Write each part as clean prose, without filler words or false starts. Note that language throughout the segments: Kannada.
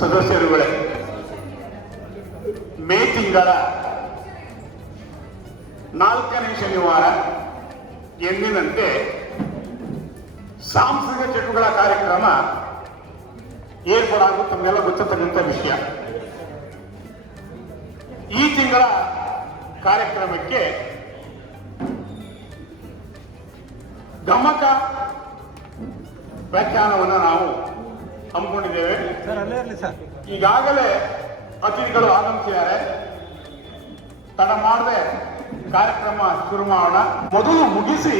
ಸದಸ್ಯರುಗಳೇ, ಮೇ ತಿಂಗಳ 4ನೇ ಶನಿವಾರ ಎಂದಿನಂತೆ ಸಾಂಸ್ಕೃತಿಕ ಚಟುವಟಿಕೆಗಳ ಕಾರ್ಯಕ್ರಮ ಏರ್ಪಡಾಗುವುದು ತಮ್ಮೆಲ್ಲ ಗೊತ್ತಿರತಕ್ಕಂಥ ವಿಷಯ. ಈ ತಿಂಗಳ ಕಾರ್ಯಕ್ರಮಕ್ಕೆ ಗಮಕ ವ್ಯಾಖ್ಯಾನವನ್ನು ನಾವು ಹಮ್ಮಿಕೊಂಡಿದ್ದೇವೆ. ಈಗಾಗಲೇ ಅತಿಥಿಗಳು ಆಗಮಿಸಿದ್ದಾರೆ. ತಡ ಮಾಡದೆ ಕಾರ್ಯಕ್ರಮ ಶುರು ಮಾಡೋಣ. ಮೊದಲು ಮುಗಿಸಿ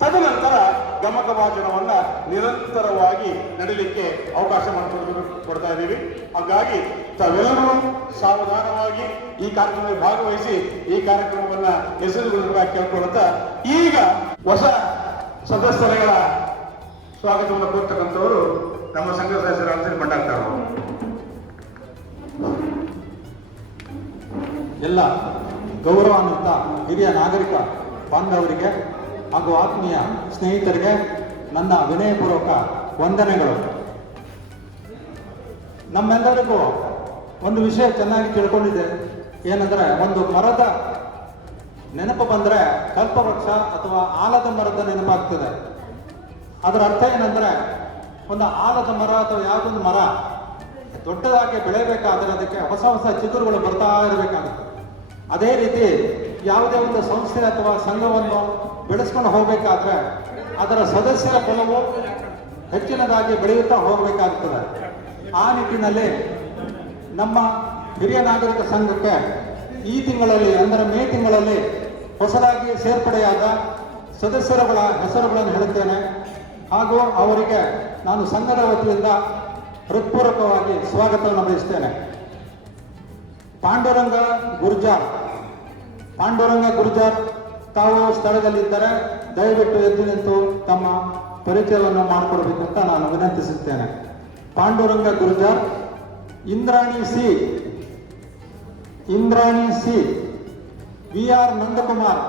ತದನಂತರ ಗಮಕ ವಾಚನವನ್ನ ನಿರಂತರವಾಗಿ ನಡೀಲಿಕ್ಕೆ ಅವಕಾಶ ಕೊಡ್ತಾ ಇದ್ದೀವಿ. ಹಾಗಾಗಿ ತಾವೆಲ್ಲರೂ ಸಾವಧಾನವಾಗಿ ಈ ಕಾರ್ಯಕ್ರಮದಲ್ಲಿ ಭಾಗವಹಿಸಿ ಈ ಕಾರ್ಯಕ್ರಮವನ್ನ ಯಶಸ್ವಿಗೊಳಿಸಬೇಕಾಗಿ ಕೇಳ್ಕೊಳ್ತಾ, ಈಗ ಹೊಸ ಸದಸ್ಯರುಗಳ ಸ್ವಾಗತವನ್ನು ಕೋರ್ತಕ್ಕಂಥವರು ನಮ್ಮ ಸಂಘದ ಸದಸ್ಯರಾದ ಬಂಡಾಗ್ತಾರ. ಎಲ್ಲ ಗೌರವಾನ್ವಿತ ಹಿರಿಯ ನಾಗರಿಕ ಬಾಂಧವರಿಗೆ ಹಾಗೂ ಆತ್ಮೀಯ ಸ್ನೇಹಿತರಿಗೆ ನನ್ನ ವಿನಯಪೂರ್ವಕ ವಂದನೆಗಳು. ನಮ್ಮೆಲ್ಲರಿಗೂ ಒಂದು ವಿಷಯ ಚೆನ್ನಾಗಿ ತಿಳ್ಕೊಂಡಿದೆ. ಏನಂದ್ರೆ, ಒಂದು ಮರದ ನೆನಪು ಬಂದರೆ ಕಲ್ಪವೃಕ್ಷ ಅಥವಾ ಆಲದ ಮರದ ನೆನಪಾಗ್ತದೆ. ಅದರ ಅರ್ಥ ಏನಂದ್ರೆ, ಒಂದು ಆಲದ ಮರ ಅಥವಾ ಯಾವುದೊಂದು ಮರ ದೊಡ್ಡದಾಗಿ ಬೆಳೆಯಬೇಕಾದ್ರೆ ಅದಕ್ಕೆ ಹೊಸ ಹೊಸ ಚಿಗುರುಗಳು ಬರ್ತಾ ಇರಬೇಕಾಗುತ್ತೆ. ಅದೇ ರೀತಿ ಯಾವುದೇ ಒಂದು ಸಂಸ್ಥೆ ಅಥವಾ ಸಂಘವನ್ನು ಬೆಳೆಸ್ಕೊಂಡು ಹೋಗಬೇಕಾದ್ರೆ ಅದರ ಸದಸ್ಯರ ಬಲವು ಹೆಚ್ಚಿನದಾಗಿ ಬೆಳೆಯುತ್ತಾ ಹೋಗಬೇಕಾಗುತ್ತದೆ. ಆ ನಿಟ್ಟಿನಲ್ಲಿ ನಮ್ಮ ಹಿರಿಯ ನಾಗರಿಕ ಸಂಘಕ್ಕೆ ಈ ತಿಂಗಳಲ್ಲಿ, ಅಂದರೆ ಮೇ ತಿಂಗಳಲ್ಲಿ ಹೊಸದಾಗಿ ಸೇರ್ಪಡೆಯಾದ ಸದಸ್ಯರುಗಳ ಹೆಸರುಗಳನ್ನು ಹೇಳುತ್ತೇನೆ. ಹಾಗೂ ಅವರಿಗೆ ನಾನು ಸಂಘದ ವತಿಯಿಂದ ಹೃತ್ಪೂರ್ವಕವಾಗಿ ಸ್ವಾಗತವನ್ನು ಬಯಸ್ತೇನೆ. ಪಾಂಡುರಂಗ ಗುರ್ಜಾರ್ ತಾವು ಸ್ಥಳದಲ್ಲಿದ್ದರೆ ದಯವಿಟ್ಟು ಎದ್ದು ನಿಂತು ತಮ್ಮ ಪರಿಚಯವನ್ನು ಮಾಡಿಕೊಡ್ಬೇಕಂತ ನಾನು ವಿನಂತಿಸುತ್ತೇನೆ. ಪಾಂಡುರಂಗ ಗುರ್ಜಾರ್. ಇಂದ್ರಾಣಿ ಸಿ, VR ನಂದಕುಮಾರ್,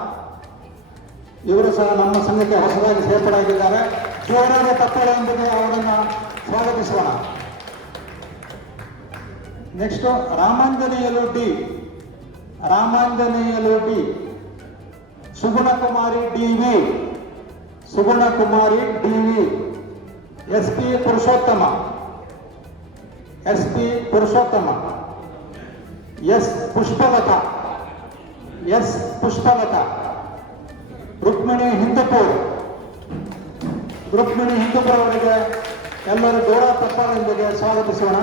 ಇವರು ಸಹ ನಮ್ಮ ಸಂಘಕ್ಕೆ ಹೊಸದಾಗಿ ಸೇರ್ಪಡೆಯಾಗಿದ್ದಾರೆ. ಜೋರಾದ ತಪ್ಪಳೆಯೊಂದಿಗೆ ಅವರನ್ನು ಸ್ವಾಗತಿಸೋಣ. Next Ramanjaneyulu D, ಸುಗುಣಕುಮಾರಿ D V, SP ಪುರುಷೋತ್ತಮ, ಎಸ್ ಪುಷ್ಪಲತಾ, ರುಕ್ಮಿಣಿ ಹಿಂದೂಪುರ್ ಅವರಿಗೆ ಎಲ್ಲರೂ ಗೌರವ ತಪ್ಪಲೊಂದಿಗೆ ಸ್ವಾಗತಿಸೋಣ.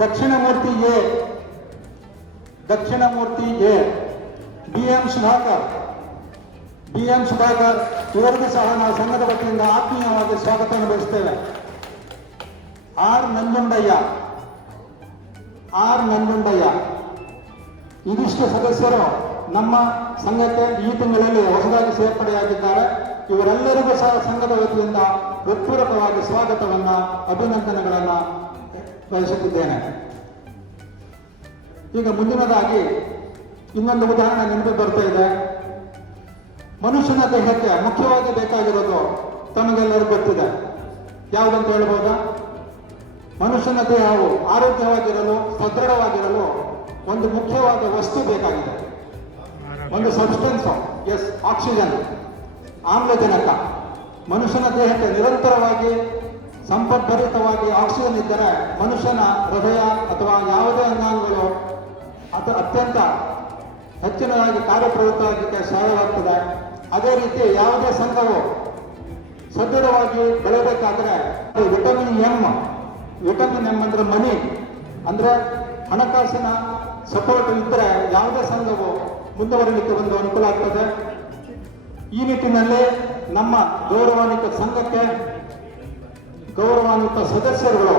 ದಕ್ಷಿಣಮೂರ್ತಿ ಎ, BM ಸುಧಾಕರ್, ಇವರಿಗೂ ಸಹ ನಾವು ಸಂಘದ ವತಿಯಿಂದ ಆತ್ಮೀಯವಾಗಿ ಸ್ವಾಗತವನ್ನು ಬಯಸ್ತೇವೆ. ಆರ್ ನಂಜುಂಡಯ್ಯ. ಇದಿಷ್ಟು ಸದಸ್ಯರು ನಮ್ಮ ಸಂಘಕ್ಕೆ ಈ ತಿಂಗಳಲ್ಲಿ ಹೊಸದಾಗಿ ಸೇರ್ಪಡೆಯಾಗಿದ್ದಾರೆ. ಇವರೆಲ್ಲರಿಗೂ ಸಹ ಸಂಘದ ವತಿಯಿಂದ ಹೃತ್ಪೂರ್ವಕವಾಗಿ ಸ್ವಾಗತವನ್ನ, ಅಭಿನಂದನೆಗಳನ್ನ ಬಯಸುತ್ತಿದ್ದೇನೆ. ಈಗ ಮುಂದಿನದಾಗಿ ಇನ್ನೊಂದು ಉದಾಹರಣೆ ನೆನಪು ಬರ್ತಾ ಇದೆ. ಮನುಷ್ಯನ ದೇಹಕ್ಕೆ ಮುಖ್ಯವಾಗಿ ಬೇಕಾಗಿರೋದು ತಮಗೆಲ್ಲರೂ ಗೊತ್ತಿದೆ. ಯಾವುದಂತ ಹೇಳ್ಬೋದಾ? ಮನುಷ್ಯನ ದೇಹವು ಆರೋಗ್ಯವಾಗಿರಲು, ಸದೃಢವಾಗಿರಲು ಒಂದು ಮುಖ್ಯವಾದ ವಸ್ತು ಬೇಕಾಗಿದೆ. ಒಂದು ಸಬ್ಸ್ಟೆನ್ಸ್, ಆಕ್ಸಿಜನ್, ಆಮ್ಲಜನಕ. ಮನುಷ್ಯನ ದೇಹಕ್ಕೆ ನಿರಂತರವಾಗಿ ಸಂಪದ್ಭರಿತವಾಗಿ ಆಕ್ಸಿಜನ್ ಇದ್ದರೆ ಮನುಷ್ಯನ ಹೃದಯ ಅಥವಾ ಯಾವುದೇ ಅಂಗಾಂಗಗಳು ಅತ್ಯಂತ ಹೆಚ್ಚಿನದಾಗಿ ಕಾರ್ಯಪ್ರವೃತ್ತವಾಗಲಿಕ್ಕೆ ಸಹಾಯವಾಗ್ತದೆ. ಅದೇ ರೀತಿ ಯಾವುದೇ ಸಂಘವು ಸದೃಢವಾಗಿ ಬೆಳೆಯಬೇಕಾದ್ರೆ ವಿಟಮಿನ್ ಎಂ ಅಂದ್ರೆ ಮನಿ, ಅಂದ್ರೆ ಹಣಕಾಸಿನ ಸಪೋರ್ಟ್ ಇದ್ದರೆ ಯಾವುದೇ ಸಂಘವು ಮುಂದುವರಿಲಿಕ್ಕೆ ಒಂದು ಅನುಕೂಲ ಆಗ್ತದೆ. ಈ ನಿಟ್ಟಿನಲ್ಲಿ ನಮ್ಮ ಗೌರವಾನ್ವಿತ ಸಂಘಕ್ಕೆ ಗೌರವಾನ್ವಿತ ಸದಸ್ಯರುಗಳು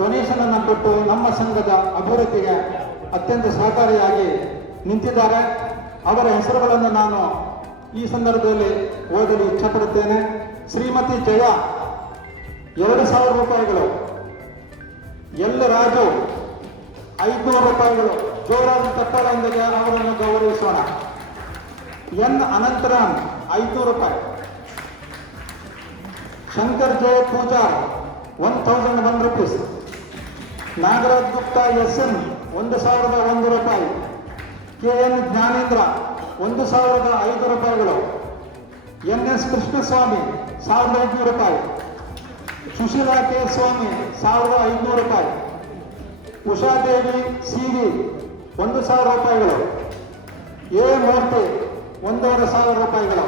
ಡೊನೇಷನ್ ಅನ್ನು ಕೊಟ್ಟು ನಮ್ಮ ಸಂಘದ ಅಭಿವೃದ್ಧಿಗೆ ಅತ್ಯಂತ ಸಹಕಾರಿಯಾಗಿ ನಿಂತಿದ್ದಾರೆ. ಅವರ ಹೆಸರುಗಳನ್ನು ನಾನು ಈ ಸಂದರ್ಭದಲ್ಲಿ ಓದಲು ಇಚ್ಛಪಡುತ್ತೇನೆ. ಶ್ರೀಮತಿ ಜಯ 2,000 ರೂಪಾಯಿಗಳು, ಎಲ್ ರಾಜು 500 ರೂಪಾಯಿಗಳು. ಜೋರಾದ ತಪ್ಪಳೊಂದಿಗೆ ಅವರನ್ನು ಗೌರವಿಸೋಣ. ಎನ್ ಅನಂತರಾಮ್ 500 ರೂಪಾಯಿ. Shankar J Pujar 1,001 rupees. Nagaraj Gupta SN 1,001 ರೂಪಾಯಿ. KN ಜ್ಞಾನೇಂದ್ರ 1,005 ರೂಪಾಯಿಗಳು. NS ಕೃಷ್ಣಸ್ವಾಮಿ 1,500 ರೂಪಾಯಿ. ಸುಶೀಲಾ ಕೆ ಸ್ವಾಮಿ 1,500 ರೂಪಾಯಿ. ಉಷಾದೇವಿ CV 1,000 ರೂಪಾಯಿಗಳು. A ಮೂರ್ತಿ 1,500 ರೂಪಾಯಿಗಳು.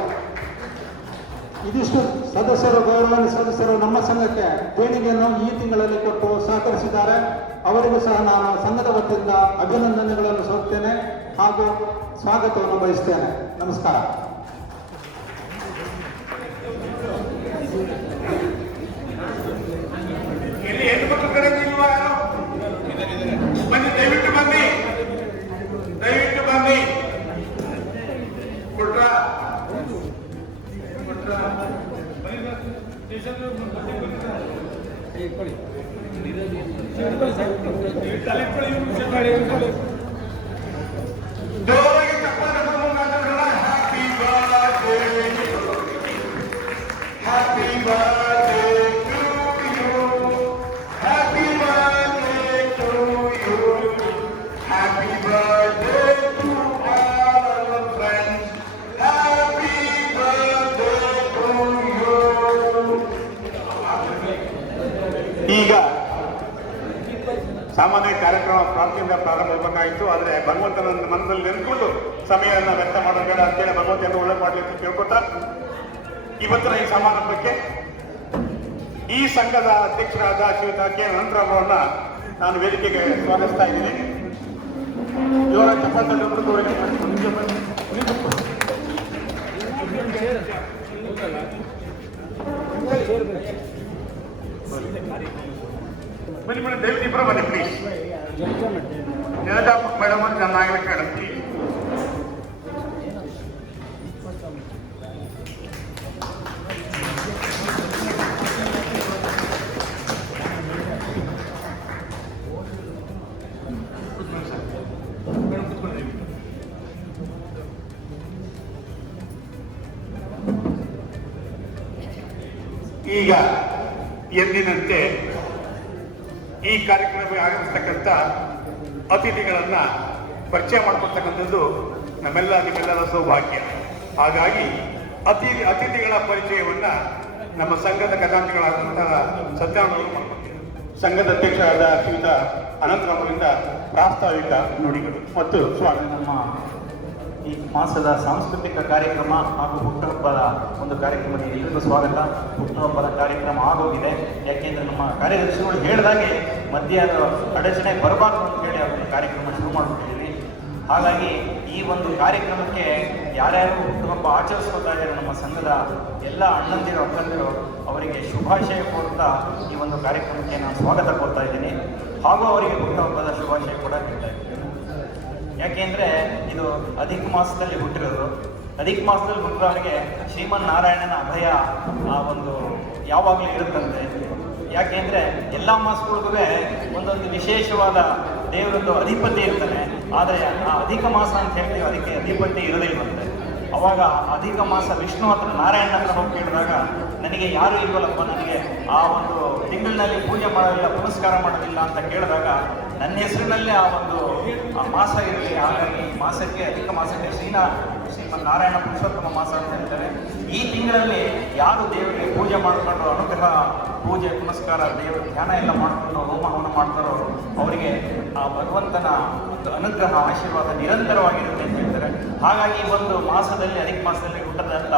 ಇದಿಷ್ಟು ಸದಸ್ಯರು, ಗೌರವಾನ್ವಿತ ಸದಸ್ಯರು ನಮ್ಮ ಸಂಘಕ್ಕೆ ದೇಣಿಗೆಯನ್ನು ಈ ತಿಂಗಳಲ್ಲಿ ಕೊಟ್ಟು ಸಹಕರಿಸಿದ್ದಾರೆ. ಅವರಿಗೂ ಸಹ ನಾನು ಸಂಘದ ವತಿಯಿಂದ ಅಭಿನಂದನೆಗಳನ್ನು ಸಲ್ಲಿಸುತ್ತೇನೆ ಹಾಗೂ ಸ್ವಾಗತವನ್ನು ಬಯಸ್ತೇನೆ. ನಮಸ್ಕಾರ. ಇಲ್ಲಿ ಹೆಣ್ಣುಮಕ್ಕಳು ಕರೆದಿಲ್ವಾ ಯಾರು? ಬನ್ನಿ, ದಯವಿಟ್ಟು ಬನ್ನಿ, ದಯವಿಟ್ಟು ಬನ್ನಿ. ಕೊಟ್ರಾ ಜೋರಾಗಿ ಚಪ್ಪಾಳೆ ಮಾತಾಡೋಣ. Happy birthday, happy birthday to you, happy birthday to you, happy birthday to all our friends, happy birthday to you. ಈಗ ಸಾಮಾನ್ಯ ಕಾರ್ಯಕ್ರಮ ಪ್ರಾರ್ಥನೆಯಿಂದ ಪ್ರಾರಂಭವಾಗಬೇಕಾಯಿತು. ಆದರೆ ಭಗವಂತನ ಮನದಲ್ಲಿ ನೆನ್ಕೊಂಡು ಸಮಯವನ್ನು ವ್ಯರ್ಥ ಮಾಡೋದು ಬೇಡ ಅಂತೇಳಿ ಭಗವಂತನ ಒಳ್ಳೆ ಮಾಡಲಿಕ್ಕೆ ಕೇಳ್ಕೊತಾ ಇವತ್ತಿನ ಈ ಸಮಾರಂಭಕ್ಕೆ ಈ ಸಂಘದ ಅಧ್ಯಕ್ಷರಾದ ಶ್ರೀಯುತ ಕೆ ಅನಂತರಾವ್ ಅವರನ್ನ ನಾನು ವೇದಿಕೆಗೆ ಸ್ವಾಗತಿಸ್ತಾ ಇದ್ದೀನಿ. ಇವರ ಚಪ್ಪಾಳೆ ಬನ್ನಿ ಮೇಡಮ್, ದಯವಿಟ್ಟು ಇಬ್ಬರು ಬನ್ನಿ ಪ್ಲೀಸ್. ಮೇಡಮ್ ಅಂತ ಚೆನ್ನಾಗಿ ಕೇಳಿಸ್ತೀವಿ. ಈಗ ಎಂದಿನಂತೆ ಈ ಕಾರ್ಯಕ್ರಮಕ್ಕೆ ಆಗಮಿಸ್ತಕ್ಕಂಥ ಅತಿಥಿಗಳನ್ನ ಪರಿಚಯ ಮಾಡ್ಕೊಳ್ತಕ್ಕಂಥದ್ದು ನಿಮ್ಮೆಲ್ಲರ ಸೌಭಾಗ್ಯ. ಹಾಗಾಗಿ ಅತಿಥಿಗಳ ಪರಿಚಯವನ್ನ ನಮ್ಮ ಸಂಘದ ಖಜಾಂಚಿಗಳಾದಂತಹ ಸತ್ಯಾನವರು ಮಾಡ್ಕೊಳ್ತಾರೆ. ಸಂಘದ ಅಧ್ಯಕ್ಷರಾದ ಶ್ರೀಯುತ ಅನಂತರಾಮರಿಂದ ಪ್ರಾಸ್ತಾವಿಕ ನುಡಿಗಳು ಮತ್ತು ಸ್ವಾಗತ. ನಮ್ಮ ಈ ಮಾಸದ ಸಾಂಸ್ಕೃತಿಕ ಕಾರ್ಯಕ್ರಮ ಹಾಗೂ ಹುಟ್ಟುಹಬ್ಬದ ಒಂದು ಕಾರ್ಯಕ್ರಮಕ್ಕೆ ಎಲ್ಲರಿಗೂ ಸ್ವಾಗತ. ಹುಟ್ಟುಹಬ್ಬದ ಕಾರ್ಯಕ್ರಮ ಆಗೋಗಿದೆ. ಯಾಕೆಂದರೆ ನಮ್ಮ ಕಾರ್ಯದರ್ಶಿಗಳು ಹೇಳಿದಾಗೆ ಮಧ್ಯಾಹ್ನ ಅಡಚಣೆ ಬರಬಾರ್ದು ಅಂತ ಹೇಳಿ ಅವರು ಕಾರ್ಯಕ್ರಮ ಶುರು ಮಾಡಿಬಿಟ್ಟಿದ್ದೀವಿ. ಹಾಗಾಗಿ ಈ ಒಂದು ಕಾರ್ಯಕ್ರಮಕ್ಕೆ ಯಾರ್ಯಾರು ಹುಟ್ಟುಹಬ್ಬ ಆಚರಿಸ್ಕೊತಾ ಇದ್ದಾರೆ ನಮ್ಮ ಸಂಘದ ಎಲ್ಲ ಅಣ್ಣಂದಿರು ಅಕ್ಕಂದಿರು ಅವರಿಗೆ ಶುಭಾಶಯ ಕೋರ್ತಾ ಈ ಒಂದು ಕಾರ್ಯಕ್ರಮಕ್ಕೆ ನಾನು ಸ್ವಾಗತ ಕೊಡ್ತಾ ಇದ್ದೀನಿ. ಹಾಗೂ ಅವರಿಗೆ ಹುಟ್ಟುಹಬ್ಬದ ಶುಭಾಶಯ ಕೂಡ ಕೇಳ್ತಾ ಇದ್ದೀನಿ. ಯಾಕೆಂದರೆ ಇದು ಅಧಿಕ ಮಾಸದಲ್ಲಿ ಹುಟ್ಟಿರೋದು. ಅಧಿಕ ಮಾಸದಲ್ಲಿ ಹುಟ್ಟಿರೋರಿಗೆ ಶ್ರೀಮನ್ನಾರಾಯಣನ ಅಭಯ ಆ ಒಂದು ಯಾವಾಗಲೂ ಇರುತ್ತಂತೆ. ಯಾಕೆಂದರೆ ಎಲ್ಲ ಮಾಸಗಳಿಗೂ ಒಂದೊಂದು ವಿಶೇಷವಾದ ದೇವರದ್ದು ಅಧಿಪತಿ ಇರ್ತಾನೆ. ಆದರೆ ಆ ಅಧಿಕ ಮಾಸ ಅಂತ ಹೇಳ್ತೀವಿ, ಅದಕ್ಕೆ ಅಧಿಪತಿ ಇರೋದಿಲ್ವಂತೆ. ಅವಾಗ ಅಧಿಕ ಮಾಸ ವಿಷ್ಣು ಹತ್ರ ನಾರಾಯಣನ ಹತ್ರ ಹೋಗಿ ಕೇಳಿದಾಗ ನನಗೆ ಯಾರೂ ಇಲ್ವಲ್ಲಪ್ಪ, ನನಗೆ ಆ ಒಂದು ತಿಂಗಳಿನಲ್ಲಿ ಪೂಜೆ ಮಾಡೋದಿಲ್ಲ, ಪುನಸ್ಕಾರ ಮಾಡೋದಿಲ್ಲ ಅಂತ ಕೇಳಿದಾಗ ನನ್ನ ಹೆಸರಿನಲ್ಲೇ ಆ ಒಂದು ಮಾಸ ಇರಲಿ. ಹಾಗಾಗಿ ಮಾಸಕ್ಕೆ ಅಧಿಕ ಮಾಸಕ್ಕೆ ಶ್ರೀಮನ್ನಾರಾಯಣ ಪುರುಷೋತ್ತಮ ಮಾಸ ಅಂತ ಹೇಳ್ತಾರೆ. ಈ ತಿಂಗಳಲ್ಲಿ ಯಾರು ದೇವರಿಗೆ ಪೂಜೆ ಮಾಡಿಕೊಂಡು ಅನುಗ್ರಹ ಪೂಜೆ ಪುನಸ್ಕಾರ ದೇವರ ಧ್ಯಾನ ಎಲ್ಲ ಮಾಡಿಕೊಂಡು ಹೋಮ ಹವನ ಮಾಡ್ತಾರೋ ಅವರಿಗೆ ಆ ಭಗವಂತನ ಒಂದು ಅನುಗ್ರಹ ಆಶೀರ್ವಾದ ನಿರಂತರವಾಗಿರುತ್ತೆ ಅಂತ ಹೇಳ್ತಾರೆ. ಹಾಗಾಗಿ ಒಂದು ಮಾಸದಲ್ಲಿ ಅಧಿಕ ಮಾಸದಲ್ಲಿ ಹುಟ್ಟದಂಥ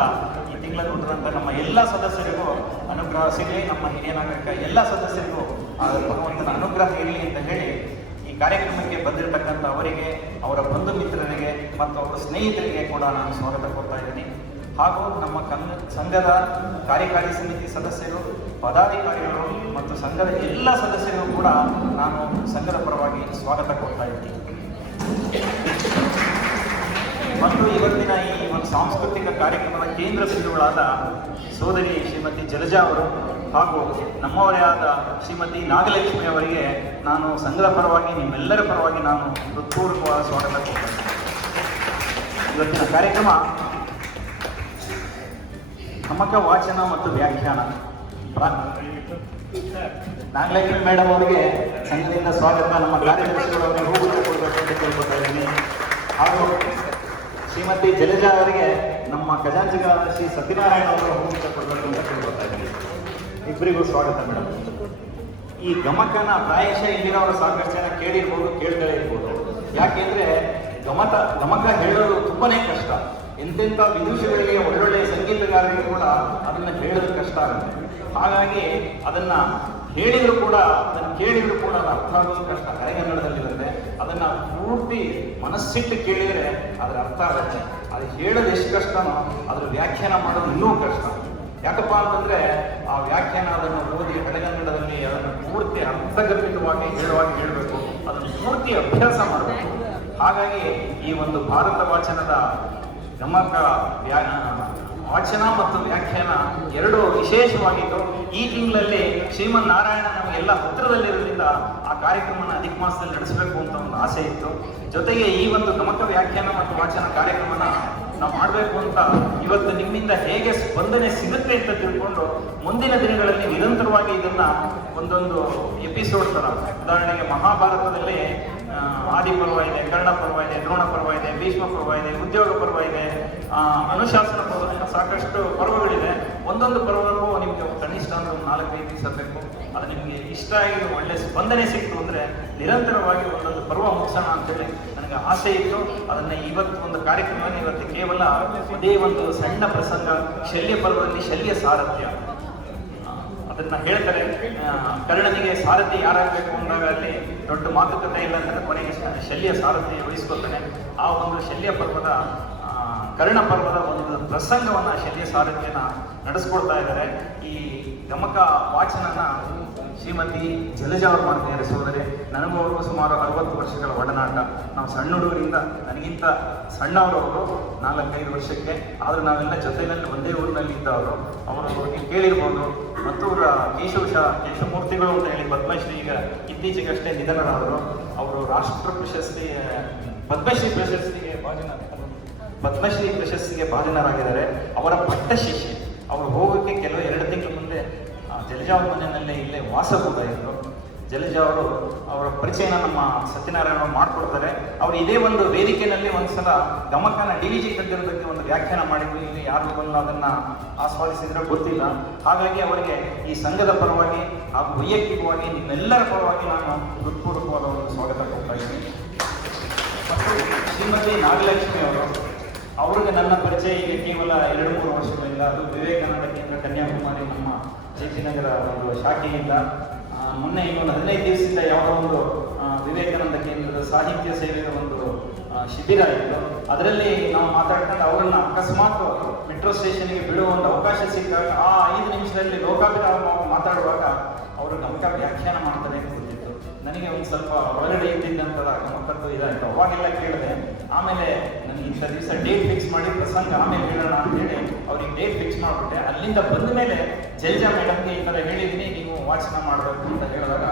ಈ ತಿಂಗಳಲ್ಲಿ ಹುಟ್ಟದಂಥ ನಮ್ಮ ಎಲ್ಲ ಸದಸ್ಯರಿಗೂ ಅನುಗ್ರಹ ಸಿಗಲಿ. ನಮ್ಮ ಹಿರಿಯ ನಾಗರಿಕ ಎಲ್ಲ ಸದಸ್ಯರಿಗೂ ಆ ಭಗವಂತನ ಅನುಗ್ರಹ ಇರಲಿ ಅಂತ ಹೇಳಿ ಈ ಕಾರ್ಯಕ್ರಮಕ್ಕೆ ಬಂದಿರತಕ್ಕಂಥ ಅವರಿಗೆ, ಅವರ ಬಂಧು ಮಿತ್ರರಿಗೆ ಮತ್ತು ಅವರ ಸ್ನೇಹಿತರಿಗೆ ಕೂಡ ನಾನು ಸ್ವಾಗತ ಕೊಡ್ತಾ ಇದ್ದೀನಿ. ಹಾಗೂ ನಮ್ಮ ಸಂಘದ ಕಾರ್ಯಕಾರಿ ಸಮಿತಿ ಸದಸ್ಯರು, ಪದಾಧಿಕಾರಿಗಳು ಮತ್ತು ಸಂಘದ ಎಲ್ಲ ಸದಸ್ಯರಿಗೂ ಕೂಡ ನಾನು ಸಂಘದ ಪರವಾಗಿ ಸ್ವಾಗತ ಕೊಡ್ತಾ ಇದ್ದೀನಿ. ಮತ್ತು ಇವತ್ತಿನ ಈ ಒಂದು ಸಾಂಸ್ಕೃತಿಕ ಕಾರ್ಯಕ್ರಮದ ಕೇಂದ್ರ ಬಿಂದುಗಳಾದ ಸೋದರಿ ಶ್ರೀಮತಿ ಜಲಜಾ ಅವರು ಹಾಗೂ ನಮ್ಮವರೇ ಆದ ಶ್ರೀಮತಿ ನಾಗಲಕ್ಷ್ಮಿ ಅವರಿಗೆ ನಾನು ಸಂಘದ ಪರವಾಗಿ ನಿಮ್ಮೆಲ್ಲರ ಪರವಾಗಿ ನಾನು ಹೃತ್ಪೂರ್ವಕವಾದ ಸ್ವಾಗತ ಕೊಡ್ತೇನೆ. ಇವತ್ತಿನ ಕಾರ್ಯಕ್ರಮ ಗಮಕ ವಾಚನ ಮತ್ತು ವ್ಯಾಖ್ಯಾನ ನಾಗಲಕ್ಷ್ಮಿ ಮೇಡಮ್ ಅವರಿಗೆ ಸಂಘದಿಂದ ಸ್ವಾಗತ. ನಮ್ಮ ಕಾರ್ಯದರ್ಶಿಗಳು ಅವರಿಗೆ ಹೂಗುಚ್ಛ ಕೊಡಬೇಕು ಅಂತ ಕೇಳ್ಕೊತಾ ಇದ್ದೀನಿ. ಹಾಗೂ ಶ್ರೀಮತಿ ಜಲಜಾ ಅವರಿಗೆ ನಮ್ಮ ಖಜಾಂಚಿಗ ಶ್ರೀ ಸತ್ಯನಾರಾಯಣ ಅವರ ಹೂಗುಚ್ಛ ಕೊಡಬೇಕು ಅಂತ ಕೇಳ್ಕೊತಾ ಇದ್ದೀನಿ. ಇಬ್ಬರಿಗೂ ಸ್ವಾಗತ ಮೇಡಮ್. ಈ ಗಮಕನ ಪ್ರಾಯಶಃ ಇಲ್ಲಿರೋರು ಸಾಕಷ್ಟು ಜನ ಕೇಳಿರ್ಬೋದು, ಕೇಳ್ತಾ ಇರ್ಬೋದು. ಯಾಕೆಂದ್ರೆ ಗಮಕ ಹೇಳೋದು ತುಂಬಾನೇ ಕಷ್ಟ. ಎಂತೆಂಥ ವಿದುಷಗಳಿಗೆ, ಒಳ್ಳೊಳ್ಳೆ ಸಂಗೀತಗಾರರಿಗೆ ಕೂಡ ಅದನ್ನು ಹೇಳೋದು ಕಷ್ಟ ಆಗುತ್ತೆ. ಹಾಗಾಗಿ ಅದನ್ನ ಹೇಳಿದ್ರು ಕೂಡ, ಅದನ್ನು ಕೇಳಿದ್ರು ಕೂಡ ಅದು ಅರ್ಥ ಆಗೋದು ಕಷ್ಟ. ಹಳೆಗನ್ನಡದಲ್ಲಿರುತ್ತೆ. ಅದನ್ನ ಪೂರ್ತಿ ಮನಸ್ಸಿಟ್ಟು ಕೇಳಿದರೆ ಅದರ ಅರ್ಥ ಆಗುತ್ತೆ. ಅದು ಹೇಳೋದು ಎಷ್ಟು ಕಷ್ಟನೋ ಅದ್ರ ವ್ಯಾಖ್ಯಾನ ಮಾಡೋದು ಇನ್ನೂ ಕಷ್ಟ. ಯಾಕಪ್ಪ ಅಂತಂದ್ರೆ ಆ ವ್ಯಾಖ್ಯಾನ ಅದನ್ನು ಓದಿ ಹಳೆಗನ್ನಡದಲ್ಲಿ ಅದನ್ನು ಪೂರ್ತಿ ಅರ್ಥಗರ್ಭಿತವಾಗಿ ಹೇಳಬೇಕು. ಅದನ್ನು ಪೂರ್ತಿ ಅಭ್ಯಾಸ ಮಾಡಬೇಕು. ಹಾಗಾಗಿ ಈ ಒಂದು ಭಾರತ ವಾಚನದ ಗಮಕ ವಾಚನ ಮತ್ತು ವ್ಯಾಖ್ಯಾನ ಎರಡು ವಿಶೇಷವಾಗಿದ್ದು ಈ ತಿಂಗಳಲ್ಲಿ ಶ್ರೀಮನ್ ನಾರಾಯಣ ನಮಗೆಲ್ಲ ಹತ್ತಿರದಲ್ಲಿರೋದ್ರಿಂದ ಆ ಕಾರ್ಯಕ್ರಮನ ಅಧಿಕ ಮಾಸದಲ್ಲಿ ನಡೆಸಬೇಕು ಅಂತ ಒಂದು ಆಸೆ ಇತ್ತು. ಜೊತೆಗೆ ಈ ಒಂದು ಗಮಕ ವ್ಯಾಖ್ಯಾನ ಮತ್ತು ವಾಚನ ಕಾರ್ಯಕ್ರಮನ ನಾವು ಮಾಡಬೇಕು ಅಂತ ಇವತ್ತು ನಿಮ್ಮಿಂದ ಹೇಗೆ ಸ್ಪಂದನೆ ಸಿಗುತ್ತೆ ಅಂತ ತಿಳ್ಕೊಂಡು ಮುಂದಿನ ದಿನಗಳಲ್ಲಿ ನಿರಂತರವಾಗಿ ಇದನ್ನ ಒಂದೊಂದು ಎಪಿಸೋಡ್ ತರ, ಉದಾಹರಣೆಗೆ ಮಹಾಭಾರತದಲ್ಲಿ ಆದಿ ಪರ್ವ ಇದೆ, ಕರ್ಣ ಪರ್ವ ಇದೆ, ದ್ರೋಣ ಪರ್ವ ಇದೆ, ಭೀಷ್ಮ ಪರ್ವ ಇದೆ, ಉದ್ಯೋಗ ಪರ್ವ ಇದೆ, ಅನುಶಾಸನ ಪರ್ವ, ಸಾಕಷ್ಟು ಪರ್ವಗಳಿದೆ. ಒಂದೊಂದು ಪರ್ವಕ್ಕೂ ನಿಮಗೆ ಕನಿಷ್ಠ ಅಂದ್ರೆ ಒಂದು 4-5 ದಿವಸ ಬೇಕು. ಅದು ನಿಮಗೆ ಇಷ್ಟ ಆಗಿ ಒಳ್ಳೆ ಸ್ಪಂದನೆ ಸಿಕ್ತು ಅಂದ್ರೆ ನಿರಂತರವಾಗಿ ಒಂದೊಂದು ಪರ್ವ ಮುಗಿಸೋಣ ಅಂತೇಳಿ ನನಗೆ ಆಸೆ ಇತ್ತು. ಅದನ್ನ ಇವತ್ತು ಒಂದು ಕಾರ್ಯಕ್ರಮದಲ್ಲಿ ಇವತ್ತು ಕೇವಲ ಅದೇ ಒಂದು ಸಣ್ಣ ಪ್ರಸಂಗ, ಶಲ್ಯ ಪರ್ವದಲ್ಲಿ ಶಲ್ಯ ಸಾರಥ್ಯ ಅದನ್ನ ಹೇಳ್ತಾರೆ. ಕರ್ಣನಿಗೆ ಸಾರಥಿ ಯಾರಾಗಬೇಕು ಅಂದಾಗ ಅಲ್ಲಿ ದೊಡ್ಡ ಮಾತುಕತೆ ಇಲ್ಲ ಅಂದ್ರೆ ಕೊನೆಗೆ ಶಲ್ಯ ಸಾರಥಿ ವಹಿಸ್ಕೊತಾನೆ. ಆ ಒಂದು ಶಲ್ಯ ಪರ್ವದ ಕರ್ಣ ಪರ್ವದ ಒಂದು ಪ್ರಸಂಗವನ್ನ ಶಲ್ಯ ಸಾರಥ್ಯನ ನಡೆಸ್ಕೊಡ್ತಾ ಇದ್ದಾರೆ. ಈ ಗಮಕ ವಾಚನನ ಶ್ರೀಮತಿ ಜಲಜಾ ಅವರು ಮಾಡ್ತಿದ್ದಾರೆ ಸೋದರಿ. ನನಗೂ ಅವರು ಸುಮಾರು 60 ವರ್ಷಗಳ ಒಡನಾಟ. ನಾವು ಸಣ್ಣ ಹುಡುಗರಿಂದ, ನನಗಿಂತ ಸಣ್ಣವರವರು 4-5 ವರ್ಷಕ್ಕೆ, ಆದರೂ ನಾವೆಲ್ಲ ಜೊತೆಯಲ್ಲಿ ಒಂದೇ ಊರಿನಲ್ಲಿ ಇದ್ದವರು. ಅವರು ನೀವು ಕೇಳಿರ್ಬೋದು. ಮತ್ತೂರ ಕೇಶವಮೂರ್ತಿಗಳು ಅಂತ ಹೇಳಿ ಪದ್ಮಶ್ರೀ ಈಗ ಇತ್ತೀಚೆಗಷ್ಟೇ ನಿಧನರಾದರು. ಅವರು ರಾಷ್ಟ್ರ ಪ್ರಶಸ್ತಿ ಪದ್ಮಶ್ರೀ ಪ್ರಶಸ್ತಿಗೆ ಭಾಜನರಾಗಿದ್ದಾರೆ. ಅವರ ಪಟ್ಟ ಶಿಷ್ಯ. ಅವರು ಹೋಗೋಕ್ಕೆ ಕೆಲವು 2 ತಿಂಗಳ ಮುಂದೆ ಜಲಜಾ ಅವ್ರ ಮನೆಯಲ್ಲೇ ಇಲ್ಲೇ ವಾಸ ಕೂಡ ಇದ್ರು. ಜಲಜಾ ಅವರು ಅವರ ಪರಿಚಯನ ನಮ್ಮ ಸತ್ಯನಾರಾಯಣ ಅವರು ಮಾಡಿಕೊಡ್ತಾರೆ. ಅವರು ಇದೇ ಒಂದು ವೇದಿಕೆಯಲ್ಲಿ ಒಂದ್ಸಲ ಗಮಕನ DVG ತಂದಿರೋದಕ್ಕೆ ಒಂದು ವ್ಯಾಖ್ಯಾನ ಮಾಡಿದ್ರು. ಇಲ್ಲಿ ಯಾರು ಬಂದು ಅದನ್ನ ಆಸ್ವಾದಿಸಿದ್ರೆ ಗೊತ್ತಿಲ್ಲ. ಹಾಗಾಗಿ ಅವರಿಗೆ ಈ ಸಂಘದ ಪರವಾಗಿ ಹಾಗೂ ವೈಯಕ್ತಿಕವಾಗಿ ನಿಮ್ಮೆಲ್ಲರ ಪರವಾಗಿ ನಾನು ಹೃತ್ಪೂರ್ವಕವಾದ ಒಂದು ಸ್ವಾಗತ ಕೊಡ್ತಾ ಇದ್ದೀನಿ. ಮತ್ತು ಶ್ರೀಮತಿ ನಾಗಲಕ್ಷ್ಮಿ ಅವ್ರಿಗೆ ನನ್ನ ಪರಿಚಯ ಈಗ ಕೇವಲ 2-3 ವರ್ಷಗಳಿಂದ. ಅದು ವಿವೇಕಾನಂದ ಕೇಂದ್ರ ಕನ್ಯಾಕುಮಾರಿ ನಮ್ಮ ಜೆಪಿನಗರ ಒಂದು ಶಾಖೆಯಿಂದ. ಮೊನ್ನೆ ಇನ್ನೊಂದು 15 ದಿವಸದಿಂದ ಯಾವುದೋ ಒಂದು ವಿವೇಕಾನಂದ ಕೇಂದ್ರದ ಸಾಹಿತ್ಯ ಸೇವೆಯ ಒಂದು ಶಿಬಿರ ಇತ್ತು. ಅದರಲ್ಲಿ ನಾವು ಮಾತಾಡ್ಕೊಂಡು ಅವರನ್ನ ಅಕಸ್ಮಾತ್ ಮೆಟ್ರೋ ಸ್ಟೇಷನ್ಗೆ ಬಿಡುವ ಒಂದು ಅವಕಾಶ ಸಿಕ್ಕಾಗ ಆ 5 ನಿಮಿಷದಲ್ಲಿ ಲೋಕಾಭಿರಾಮವಾಗಿ ಮಾತಾಡುವಾಗ ಅವರು ಗಮಕ ವ್ಯಾಖ್ಯಾನ ಮಾಡ್ತಾರೆ ಅಂತ ಗೊತ್ತಿತ್ತು. ನನಗೆ ಒಂದು ಸ್ವಲ್ಪ ಒಳಗಡೆ ಇದ್ದಿದ್ದಂಥದ್ದು ಗಮಕದ್ದು ಇದಾಯಿತು. ಅವಾಗೆಲ್ಲ ಕೇಳಿದೆ. ಆಮೇಲೆ ನನಗೆ ಇಂಥ ದಿವಸ ಡೇಟ್ ಫಿಕ್ಸ್ ಮಾಡಿ ಪ್ರಸಂಗ ಆಮೇಲೆ ಹೇಳೋಣ ಅಂತೇಳಿ ಅವ್ರಿಗೆ ಡೇಟ್ ಫಿಕ್ಸ್ ಮಾಡಿಬಿಟ್ಟೆ. ಅಲ್ಲಿಂದ ಬಂದ ಮೇಲೆ ಜಲಜಾ ಮೇಡಮ್ಗೆ ಈ ಥರ ಹೇಳಿದ್ದೀನಿ, ನೀವು ವಾಚನ ಮಾಡಬೇಕು ಅಂತ ಹೇಳಿದಾಗ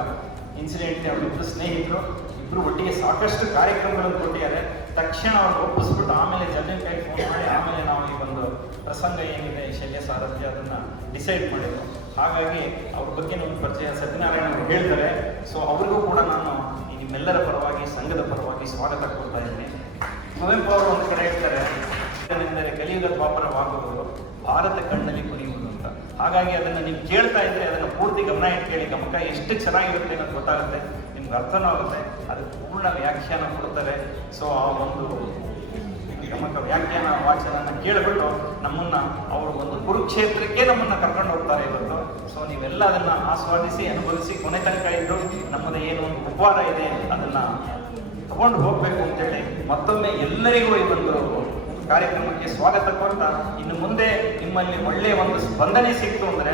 ಇನ್ಸಿಡೆಂಟ್ಲಿ ಅವರಿಬ್ಬರು ಸ್ನೇಹಿತರು, ಇಬ್ಬರು ಒಟ್ಟಿಗೆ ಸಾಕಷ್ಟು ಕಾರ್ಯಕ್ರಮಗಳನ್ನು ಕೊಟ್ಟಿದ್ದಾರೆ. ತಕ್ಷಣ ಅವ್ರು ಒಪ್ಪಿಸ್ಬಿಟ್ಟು ಆಮೇಲೆ ಜನ ಕೈ ಫೋನ್ ಮಾಡಿ ಆಮೇಲೆ ನಾವು ಈ ಒಂದು ಪ್ರಸಂಗ ಏನಿದೆ ಶಲ್ಯ ಸಾರಥ್ಯ ಅದನ್ನು ಡಿಸೈಡ್ ಮಾಡಿದ್ರು. ಹಾಗಾಗಿ ಅವ್ರ ಬಗ್ಗೆ ಒಂದು ಪರಿಚಯ ಸತ್ಯನಾರಾಯಣ ಅವರು ಹೇಳ್ತಾರೆ. ಸೊ ಅವ್ರಿಗೂ ಕೂಡ ನಾನು ನಿಮ್ಮೆಲ್ಲರ ಪರವಾಗಿ, ಸಂಘದ ಪರವಾಗಿ ಸ್ವಾಗತ ಕೊಡ್ತಾ ಇದ್ದೀನಿ. ಕುವೆಂಪು ಅವರು ಒಂದು ಕಡೆ ಹೇಳ್ತಾರೆ, ಏನೆಂದರೆ ಕಲಿಯುಗ ದ್ವಾಪರವಾಗುವುದು ಭಾರತ ಕಣ್ಣಲ್ಲಿ ಕುಣಿಯುವುದು ಅಂತ. ಹಾಗಾಗಿ ಅದನ್ನು ನೀವು ಕೇಳ್ತಾ ಇದ್ರೆ ಅದನ್ನು ಪೂರ್ತಿ ಗಮನ ಇಟ್ಟು ಕೇಳಿ. ಗಮಕ ಎಷ್ಟು ಚೆನ್ನಾಗಿರುತ್ತೆ ಅನ್ನೋದು ಗೊತ್ತಾಗುತ್ತೆ, ನಿಮ್ಗೆ ಅರ್ಥನೂ ಆಗುತ್ತೆ. ಅದಕ್ಕೆ ಪೂರ್ಣ ವ್ಯಾಖ್ಯಾನ ಕೊಡ್ತಾರೆ. ಸೊ ಆ ಒಂದು ಗಮಕ ವ್ಯಾಖ್ಯಾನ ವಾಚನ ಕೇಳಿಬಿಟ್ಟು ನಮ್ಮನ್ನ ಅವರು ಒಂದು ಕುರುಕ್ಷೇತ್ರಕ್ಕೆ ನಮ್ಮನ್ನ ಕರ್ಕೊಂಡು ಹೋಗ್ತಾರೆ ಇವತ್ತು. ಸೊ ನೀವೆಲ್ಲ ಅದನ್ನ ಆಸ್ವಾದಿಸಿ, ಅನುಭವಿಸಿ, ಕೊನೆ ತನಕ ಇದ್ದು ನಮ್ಮದ ಏನು ಒಂದು ಉಪಹಾರ ಇದೆ ಅದನ್ನ ತಗೊಂಡು ಹೋಗ್ಬೇಕು ಅಂತೇಳಿ ಮತ್ತೊಮ್ಮೆ ಎಲ್ಲರಿಗೂ ಈ ಒಂದು ಕಾರ್ಯಕ್ರಮಕ್ಕೆ ಸ್ವಾಗತ ಕೊಡ್ತಾ, ಇನ್ನು ಮುಂದೆ ನಿಮ್ಮಲ್ಲಿ ಒಳ್ಳೆಯ ಒಂದು ಸ್ಪಂದನೆ ಸಿಕ್ತು ಅಂದರೆ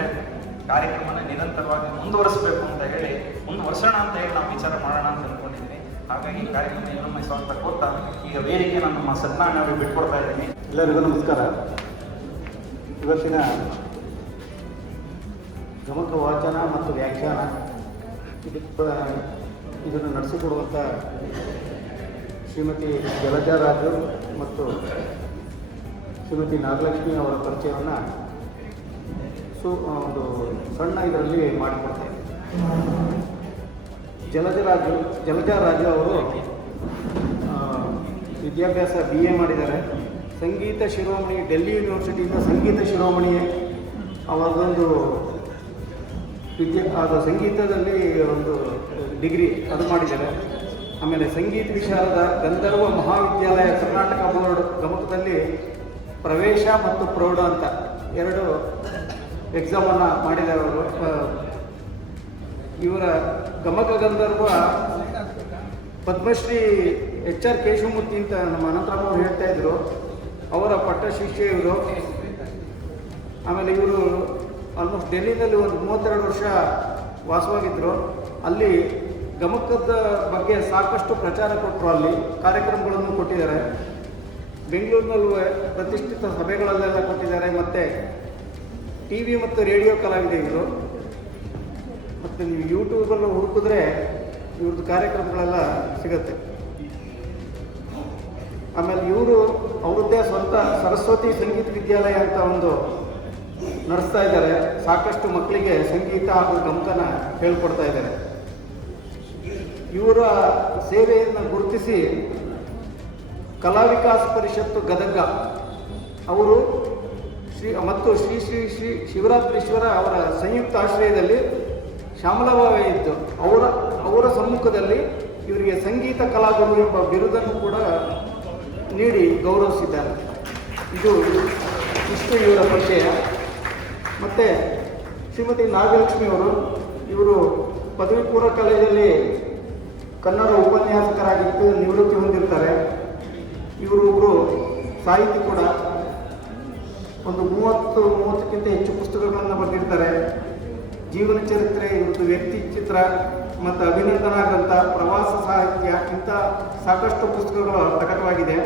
ಕಾರ್ಯಕ್ರಮನ ನಿರಂತರವಾಗಿ ಮುಂದುವರಿಸಬೇಕು ಅಂತ ಹೇಳಿ, ಮುಂದುವರ್ಸೋಣ ಅಂತ ಹೇಳಿ ನಾವು ವಿಚಾರ ಮಾಡೋಣ ಅಂತ ಅಂದ್ಕೊಂಡಿದ್ದೀನಿ. ಹಾಗಾಗಿ ಈ ಕಾರ್ಯಕ್ರಮ ಇನ್ನೊಮ್ಮೆ ಸ್ವಾಗತ ಕೊಡ್ತಾ ಈಗ ವೇದಿಕೆ ನಾನು ನಮ್ಮ ಸತ್ಯನಾರಾಯಣ ಅವರಿಗೆ ಬಿಟ್ಕೊಡ್ತಾ ಇದ್ದೀನಿ. ಎಲ್ಲರಿಗೂ ನಮಸ್ಕಾರ. ಇವತ್ತಿನ ಗಮಕ ವಾಚನ ಮತ್ತು ವ್ಯಾಖ್ಯಾನ ಇದನ್ನು ನಡೆಸಿಕೊಡುವಂಥ ಶ್ರೀಮತಿ ಜಲಜಾ ರಾಜು ಮತ್ತು ಶ್ರೀಮತಿ ನಾಗಲಕ್ಷ್ಮಿ ಅವರ ಪರಿಚಯವನ್ನು ಒಂದು ಸಣ್ಣ ಇದರಲ್ಲಿ ಮಾಡಿಕೊಡ್ತೇವೆ. ಜಲಜಾ ರಾಜು ಅವರು ವಿದ್ಯಾಭ್ಯಾಸ BA ಮಾಡಿದ್ದಾರೆ. ಸಂಗೀತ ಶಿರೋಮಣಿ, ಡೆಲ್ಲಿ ಯೂನಿವರ್ಸಿಟಿಯಿಂದ ಸಂಗೀತ ಶಿರೋಮಣಿ ಅವರದೊಂದು ಅದು ಸಂಗೀತದಲ್ಲಿ ಒಂದು ಡಿಗ್ರಿ ಅದು ಮಾಡಿದ್ದಾರೆ. ಆಮೇಲೆ ಸಂಗೀತ ವಿಶಾರದ ಗಂಧರ್ವ ಮಹಾವಿದ್ಯಾಲಯ ಕರ್ನಾಟಕ ಬೋರ್ಡ್ ಗಮಕದಲ್ಲಿ ಪ್ರವೇಶ ಮತ್ತು ಪ್ರೌಢ ಅಂತ 2 ಎಕ್ಸಾಮನ್ನು ಮಾಡಿದ್ದಾರೆ ಅವರು. ಇವರ ಗಮಕ ಗಂಧರ್ವ ಪದ್ಮಶ್ರೀ HR ಕೇಶವಮೂರ್ತಿ ಅಂತ ನಮ್ಮ ಅನಂತರಾಮ್ ಅವರು ಹೇಳ್ತಾ ಇದ್ರು. ಅವರ ಪಟ್ಟ ಶಿಷ್ಯ ಇವರು. ಆಮೇಲೆ ಇವರು ಆಲ್ಮೋಸ್ಟ್ ಡೆಲ್ಲಿನಲ್ಲಿ ಒಂದು 32 ವರ್ಷ ವಾಸವಾಗಿದ್ದರು. ಅಲ್ಲಿ ಗಮಕದ ಬಗ್ಗೆ ಸಾಕಷ್ಟು ಪ್ರಚಾರ ಕೊಟ್ಟರು, ಅಲ್ಲಿ ಕಾರ್ಯಕ್ರಮಗಳನ್ನು ಕೊಟ್ಟಿದ್ದಾರೆ. ಬೆಂಗಳೂರಿನಲ್ಲೂ ಪ್ರತಿಷ್ಠಿತ ಸಭೆಗಳಲ್ಲೆಲ್ಲ ಕೊಟ್ಟಿದ್ದಾರೆ. ಮತ್ತು TV ಮತ್ತು ರೇಡಿಯೋ ಕಲಾವಿದೆ ಇವರು. ಮತ್ತು ನೀವು ಯೂಟ್ಯೂಬಲ್ಲೂ ಹುಡುಕಿದ್ರೆ ಇವ್ರದ್ದು ಕಾರ್ಯಕ್ರಮಗಳೆಲ್ಲ ಸಿಗುತ್ತೆ. ಆಮೇಲೆ ಇವರು ಅವರದ್ದೇ ಸ್ವಂತ ಸರಸ್ವತಿ ಸಂಗೀತ ವಿದ್ಯಾಲಯ ಅಂತ ಒಂದು ನಡೆಸ್ತಾ ಇದ್ದಾರೆ. ಸಾಕಷ್ಟು ಮಕ್ಕಳಿಗೆ ಸಂಗೀತ ಹಾಗೂ ಗಮಕನ ಹೇಳ್ಕೊಡ್ತಾ ಇದ್ದಾರೆ. ಇವರ ಸೇವೆಯನ್ನು ಗುರುತಿಸಿ ಕಲಾ ವಿಕಾಸ ಪರಿಷತ್ತು ಗದಗ ಅವರು ಮತ್ತು ಶ್ರೀ ಶ್ರೀ ಶ್ರೀ ಶಿವರಾತ್ರೀಶ್ವರ ಅವರ ಸಂಯುಕ್ತ ಆಶ್ರಯದಲ್ಲಿ ಶ್ಯಾಮಲಭಾವೆ ಇದ್ದು ಅವರ ಸಮ್ಮುಖದಲ್ಲಿ ಇವರಿಗೆ ಸಂಗೀತ ಕಲಾಗುರು ಎಂಬ ಬಿರುದನ್ನು ಕೂಡ ನೀಡಿ ಗೌರವಿಸಿದ್ದಾರೆ. ಇಷ್ಟು ಇವರ ಪರಿಚಯ. ಮತ್ತು ಶ್ರೀಮತಿ ನಾಗಲಕ್ಷ್ಮಿ ಇವರು ಪದವಿ ಪೂರ್ವ ಕಾಲೇಜಲ್ಲಿ ಕನ್ನಡ ಉಪನ್ಯಾಸಕರಾಗಿದ್ದು ನಿವೃತ್ತಿ ಹೊಂದಿರ್ತಾರೆ. ಒಬ್ಬರು ಸಾಹಿತಿ ಕೂಡ. ಒಂದು 30ಕ್ಕಿಂತ ಹೆಚ್ಚು ಪುಸ್ತಕಗಳನ್ನು ಬರೆದಿರ್ತಾರೆ. ಜೀವನ ಚರಿತ್ರೆ, ಇವತ್ತು ವ್ಯಕ್ತಿ ಚಿತ್ರ ಮತ್ತು ಅಭಿನಂದನಾ ಗ್ರಂಥ, ಪ್ರವಾಸ ಸಾಹಿತ್ಯ ಇಂಥ ಸಾಕಷ್ಟು ಪುಸ್ತಕಗಳು ಪ್ರಕಟವಾಗಿದೆ.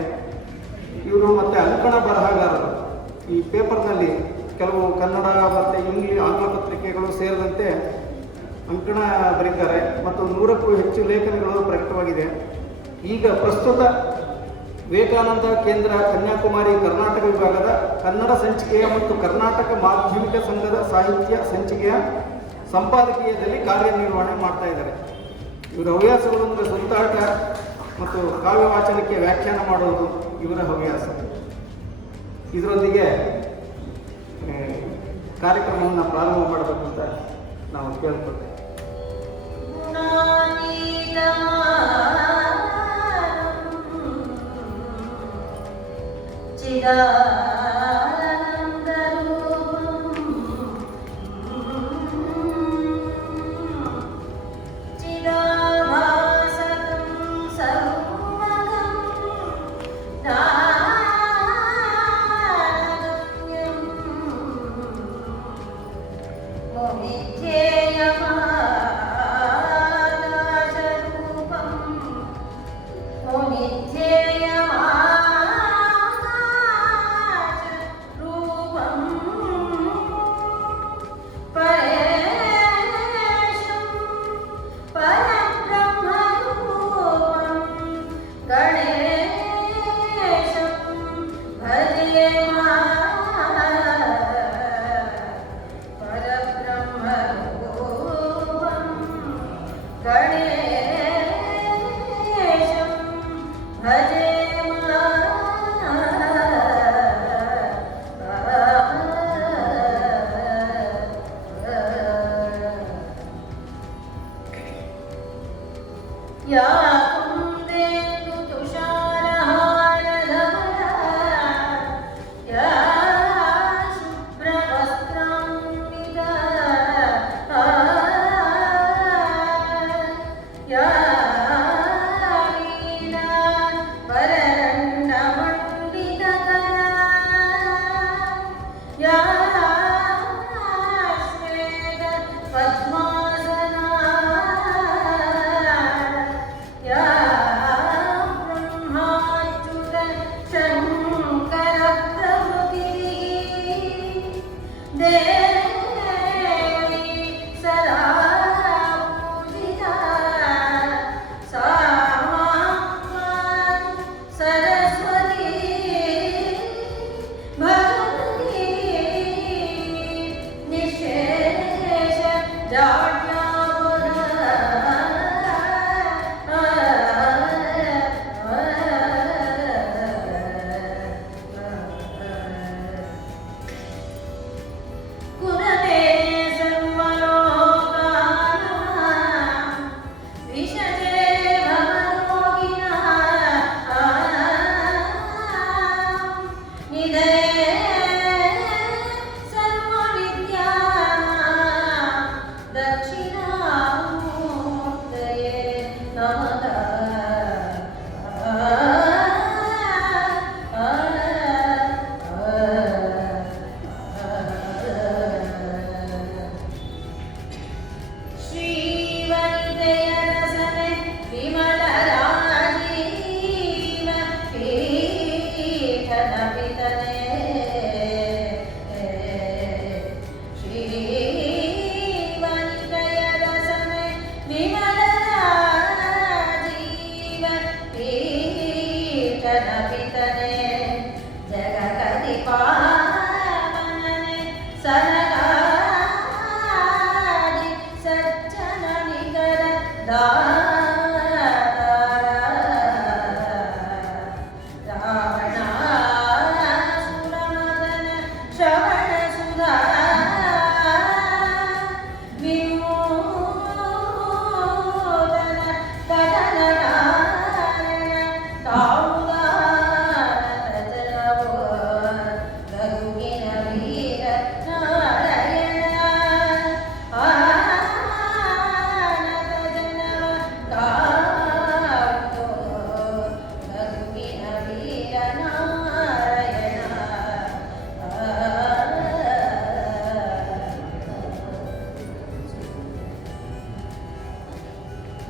ಇವರು ಮತ್ತು ಅಂಕಣ ಬರಹಗಾರರು. ಈ ಪೇಪರ್ನಲ್ಲಿ ಕೆಲವು ಕನ್ನಡ ಮತ್ತು ಆಂಗ್ಲ ಪತ್ರಿಕೆಗಳು ಸೇರಿದಂತೆ ಅಂಕಣ ಬರೀತಾರೆ. ಮತ್ತು 100ಕ್ಕೂ ಹೆಚ್ಚು ಲೇಖನಗಳು ಪ್ರಕಟವಾಗಿದೆ. ಈಗ ಪ್ರಸ್ತುತ ವಿವೇಕಾನಂದ ಕೇಂದ್ರ ಕನ್ಯಾಕುಮಾರಿ ಕರ್ನಾಟಕ ವಿಭಾಗದ ಕನ್ನಡ ಸಂಚಿಕೆಯ ಮತ್ತು ಕರ್ನಾಟಕ ಮಾಧ್ಯಮಿಕ ಸಂಘದ ಸಾಹಿತ್ಯ ಸಂಚಿಕೆಯ ಸಂಪಾದಕೀಯದಲ್ಲಿ ಕಾರ್ಯನಿರ್ವಹಣೆ ಮಾಡ್ತಾ ಇದ್ದಾರೆ. ಇವರ ಹವ್ಯಾಸಗಳು ಅಂದರೆ ಸುತ್ತಾಟ ಮತ್ತು ಕಾವ್ಯ ವಾಚನಕ್ಕೆ ವ್ಯಾಖ್ಯಾನ ಮಾಡುವುದು ಇವರ ಹವ್ಯಾಸ. ಇದರೊಂದಿಗೆ ಕಾರ್ಯಕ್ರಮವನ್ನು ಪ್ರಾರಂಭ ಮಾಡಬೇಕು ಅಂತ ನಾವು ಕೇಳ್ಕೊಳ್ತೇವೆ.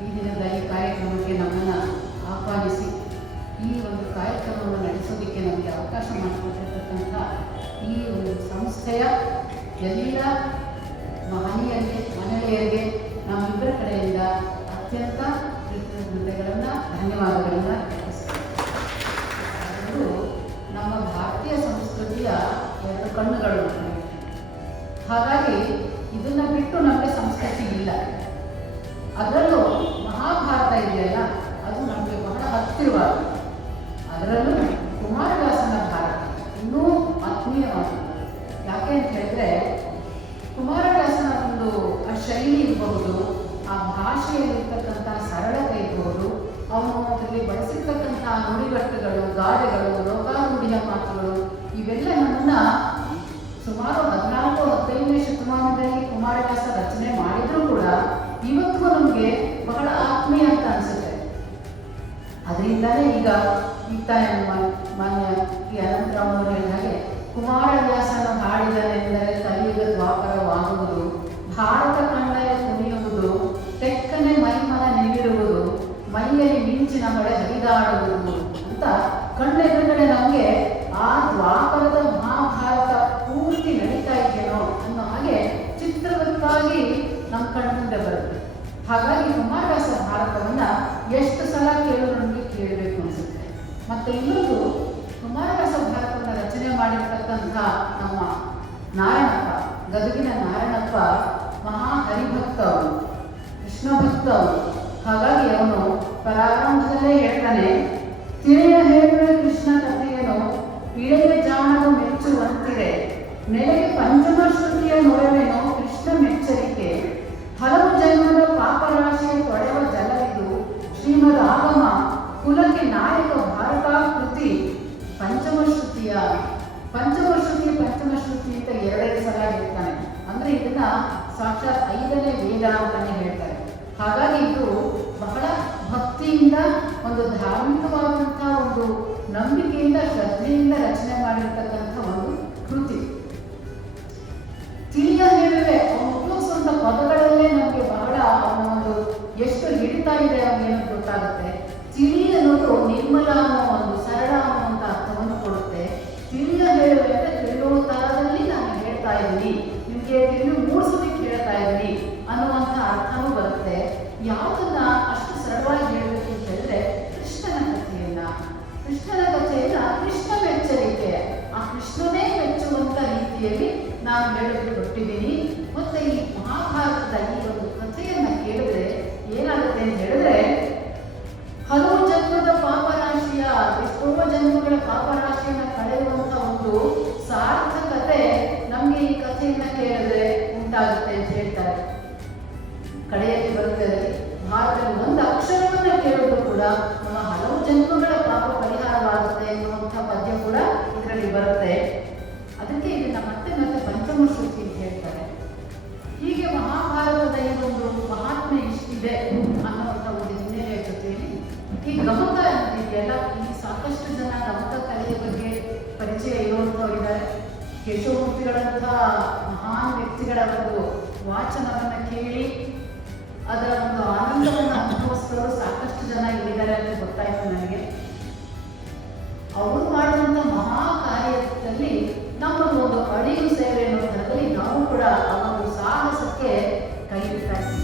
ಈ ದಿನದ ಈ ಕಾರ್ಯಕ್ರಮಕ್ಕೆ ನಮ್ಮನ್ನು ಆಹ್ವಾನಿಸಿ ಈ ಒಂದು ಕಾರ್ಯಕ್ರಮವನ್ನು ನಡೆಸೋದಕ್ಕೆ ನಮಗೆ ಅವಕಾಶ ಮಾಡಿಕೊಟ್ಟಿರ್ತಕ್ಕಂಥ ಈ ಒಂದು ಸಂಸ್ಥೆಯ ಎಲ್ಲ ಮಹನೀಯರಿಗೆ ಮಹಿಳೆಯರಿಗೆ ನಮ್ಮಿಬ್ಬರ ಕಡೆಯಿಂದ ಅತ್ಯಂತ ಕೃತಜ್ಞತೆಗಳನ್ನು ಧನ್ಯವಾದಗಳನ್ನು ಅರ್ಪಿಸ್ತೇವೆ. ಅದು ನಮ್ಮ ಭಾರತೀಯ ಸಂಸ್ಕೃತಿಯ ಎರಡು ಕಣ್ಣುಗಳು. ಹಾಗಾಗಿ ಇದನ್ನು ಬಿಟ್ಟು ನಮಗೆ ಸಂಸ್ಕೃತಿ ಇಲ್ಲ. ಅದರಲ್ಲೂ ಮಹಾಭಾರತ ಇದೆಯಲ್ಲ, ಅದು ನಮಗೆ ಬಹಳ ಹತ್ತಿರವಾದ. ಅದರಲ್ಲೂ ಕುಮಾರವ್ಯಾಸನ ಭಾರತ ಇನ್ನೂ ಆತ್ಮೀಯವಾದ. ಯಾಕೆ ಅಂತ ಹೇಳಿದ್ರೆ, ಕುಮಾರವ್ಯಾಸನ ಒಂದು ಆ ಶೈಲಿ ಇರಬಹುದು, ಆ ಭಾಷೆಯಲ್ಲಿರ್ತಕ್ಕಂಥ ಸರಳತೆ ಇರಬಹುದು, ಅವನು ಅದರಲ್ಲಿ ಬಳಸಿರ್ತಕ್ಕಂಥ ನುಡಿಗಟ್ಟುಗಳು, ಗಾದೆಗಳು, ಲೋಕಾರೂಢಿಯ ಮಾತುಗಳು, ಇವೆಲ್ಲ ನಮ್ಮನ್ನ ಸುಮಾರು 14-15ನೇ ಶತಮಾನದಲ್ಲಿ ಕುಮಾರವ್ಯಾಸ ರಚನೆ ಮಾಡಿದ್ರು ಕೂಡ ಇವತ್ತಿಗೂ ನಮಗೆ ಬಹಳ ಆತ್ಮೀಯ ಅಂತ ಅನಿಸುತ್ತೆ. ಅದರಿಂದಲೇ ಈಗ ಮಾನ್ಯ ಈ ಅನಂತರಾಮರು ಹೇಳಿದ ಹಾಗೆ ಕುಮಾರವ್ಯಾಸನ ಹಾಡಿದನೆಂದರೆ ಕಲಿಯುಗ ದ್ವಾಪರವಾಗುವುದು, ಭಾರತ ಕಣ್ಣಯ ಕುಣಿಯುವುದು, ತೆಕ್ಕನೆ ಮೈಮನ ನಿಮಿರುವುದು, ಮೈಯಲ್ಲಿ ಮಿಂಚಿನ ಮಳೆ ಹರಿದಾಡುವುದು ಅಂತ ಕಣ್ಣೆದುರುಗಡೆ ನಮಗೆ ಆ ದ್ವಾಪರದ ಮಹಾಭಾರತ ಪೂರ್ತಿ ನಡೀತಾ ಇದೆಯೋ ಅನ್ನೋ ಹಾಗೆ ಚಿತ್ರವತ್ತಾಗಿ ನಮ್ಮ ಕಣ್ಮುಂದೆ ಬರುತ್ತೆ. ಹಾಗಾಗಿ ಕುಮಾರವ್ಯಾಸ ಭಾರತವನ್ನು ಎಷ್ಟು ಸಲ ಕೇಳಿದ್ರು ನಮಗೆ ಕೇಳಬೇಕು ಅನಿಸುತ್ತೆ. ಮತ್ತು ಇನ್ನೊಂದು, ಕುಮಾರವ್ಯಾಸ ಭಾರತವನ್ನು ರಚನೆ ಮಾಡಿರ್ತಕ್ಕಂಥ ನಮ್ಮ ನಾರಾಯಣಪ್ಪ, ಗದಗಿನ ನಾರಾಯಣಪ್ಪ ಮಹಾ ಹರಿಭಕ್ತ ಅವನು, ಕೃಷ್ಣ ಭಕ್ತ ಅವನು. ಹಾಗಾಗಿ ಅವನು ಪ್ರಾರಂಭದಲ್ಲೇ ಹೇಳ್ತಾನೆ, ತಿಳಿಯ ಹೇಳುವ ಕೃಷ್ಣ ಕಥೆಯನ್ನು ಇಳೆಯ ಜಾಣರು ಮೆಚ್ಚುವಂತಿದೆ, ನೆಲೆಗೆ ಪಂಚಮ ಶ್ರುತಿಯ ನೊರವೇನೋ ಕೃಷ್ಣ ಮೆಚ್ಚರಿಕೆ, ಹಲವು ಜನ್ಮದ ಪಾಪರಾಶಿಯ ತೊಳೆವ ಜಲವಿದು ಶ್ರೀಮದ್ ಆಗಮ ಕುಲಕ್ಕೆ ನಾಯಕ ಭಾರತಾಕೃತಿ ಪಂಚಮಶ್ರುತಿ ಅಂತ 2 ಸಲ ಹೇಳ್ತಾನೆ. ಅಂದ್ರೆ ಇದನ್ನ ಸಾಕ್ಷಾತ್ 5ನೇ ವೇದ ಅಂತಾನೆ ಹೇಳ್ತಾರೆ. ಹಾಗಾಗಿ ಇದು ಬಹಳ ಭಕ್ತಿಯಿಂದ, ಒಂದು ಧಾರ್ಮಿಕವಾದಂಥ ಒಂದು ನಂಬಿಕೆಯಿಂದ, ಶ್ರದ್ಧೆಯಿಂದ ರಚನೆ ಮಾಡಿರ್ತಕ್ಕಂಥ ಒಂದು ಕೃತಿ. ತಿಳಿಯ ಹೇಳುವೆ ಅವನು ಉಪಯೋಗಿಸುವಂಥ ಪದಗಳಲ್ಲೇ ನಮಗೆ ಬಹಳ ಅವನ ಒಂದು ಎಷ್ಟು ಹಿಡಿತಾ ಇದೆ ಅವನಿಗೆ ಗೊತ್ತಾಗುತ್ತೆ. ತಿಳಿ ಅನ್ನೋದು ನಿರ್ಮಲ ಅನ್ನೋ ಒಂದು ಸರಳ ಅನ್ನುವಂಥ ಅರ್ಥವನ್ನು ಕೊಡುತ್ತೆ. ತಿಳಿಯ ಹೇಳುವೆ ಅಂದರೆ ತಿಳಿಯುವ ತರದಲ್ಲಿ ನಾನು ಹೇಳ್ತಾ ಇದ್ದೀನಿ, ನಿಮಗೆ ತಿಳಿದು ಮೂಡಿಸೋದಕ್ಕೆ ಹೇಳ್ತಾ ಇದ್ದೀನಿ ಅನ್ನುವಂಥ ಅರ್ಥನೂ ಬರುತ್ತೆ. ಯಾವುದನ್ನ ಅಷ್ಟು ಸರಳವಾಗಿ ಹೇಳಬೇಕು ಅಂತ ಹೇಳಿದ್ರೆ, ಕೃಷ್ಣನ ಕಥೆಯನ್ನ ಕೃಷ್ಣ ಮೆಚ್ಚರಿಕೆ, ಆ ಕೃಷ್ಣನೇ ಮೆಚ್ಚುವಂಥ ರೀತಿಯಲ್ಲಿ ನಾನು ಹೇಳೋದು ಕೊಟ್ಟಿದ್ದೀನಿ. ಮತ್ತೆ ಈ ಮಹಾಭಾರತದ ಈ ಒಂದು ಕಥೆಯನ್ನ ಕೇಳಿದ್ರೆ ಏನಾಗುತ್ತೆ ಅಂತ ಹೇಳಿದ್ರೆ, ಹಲವು ಜನ್ಮದ ಪಾಪರಾಶಿಯ, ಎಷ್ಟೋ ಜನ್ಮಗಳ ಪಾಪರಾಶಿಯನ್ನ ಕಳೆಯುವಂಥ ಒಂದು ಸಾರ್ಥಕತೆ ನಮಗೆ ಈ ಕಥೆಯನ್ನ ಕೇಳಿದ್ರೆ ಉಂಟಾಗುತ್ತೆ ಅಂತ ಹೇಳ್ತಾರೆ. ಕಡೆಯಲ್ಲಿ ಬರುತ್ತದೆ, ಭಾರತದಲ್ಲಿ ಒಂದು ಅಕ್ಷರವನ್ನ ಕೇಳೋದು ಕೂಡ ನಮ್ಮ ಹಲವು ಜನ್ಮಗಳ ಪಾಪ ಪರಿಹಾರವಾಗುತ್ತೆ ಎನ್ನುವಂಥ ಪದ್ಯ ಕೂಡ ಇದರಲ್ಲಿ ಬರುತ್ತೆ. ಅದಕ್ಕೆ ಇದನ್ನ ಮತ್ತೆ ಪಂಚಮ ಶ್ರುತಿ ಅಂತ ಹೇಳ್ತಾರೆ. ಹೀಗೆ ಮಹಾಭಾರತದ ಈ ಒಂದು ಮಹಾತ್ಮೆ ಇಷ್ಟಿದೆ ಅನ್ನುವಂಥ ಒಂದು ಹಿನ್ನೆಲೆ ಕೇಶವಮೂರ್ತಿಗಳಂಥ ಮಹಾನ್ ವ್ಯಕ್ತಿಗಳ ಒಂದು ವಾಚನವನ್ನು ಕೇಳಿ ಅದರ ಒಂದು ಆನಂದವನ್ನು ಅನುಭವಿಸಿದವರು ಸಾಕಷ್ಟು ಜನ ಇಲ್ಲಿದ್ದಾರೆ ಅಂತ ಗೊತ್ತಾಯಿತು ನನಗೆ. ಅವರು ಮಾಡುವಂಥ ಮಹಾ ಕಾರ್ಯದಲ್ಲಿ ನಮ್ಮದು ಒಂದು ಅಳಿವು ಸೇವೆ ಅನ್ನೋದರಲ್ಲಿ ನಾವು ಕೂಡ ಆ ಒಂದು ಸಾಹಸಕ್ಕೆ ಕೈ ಇಡ್ತಾ ಇದ್ದೀವಿ.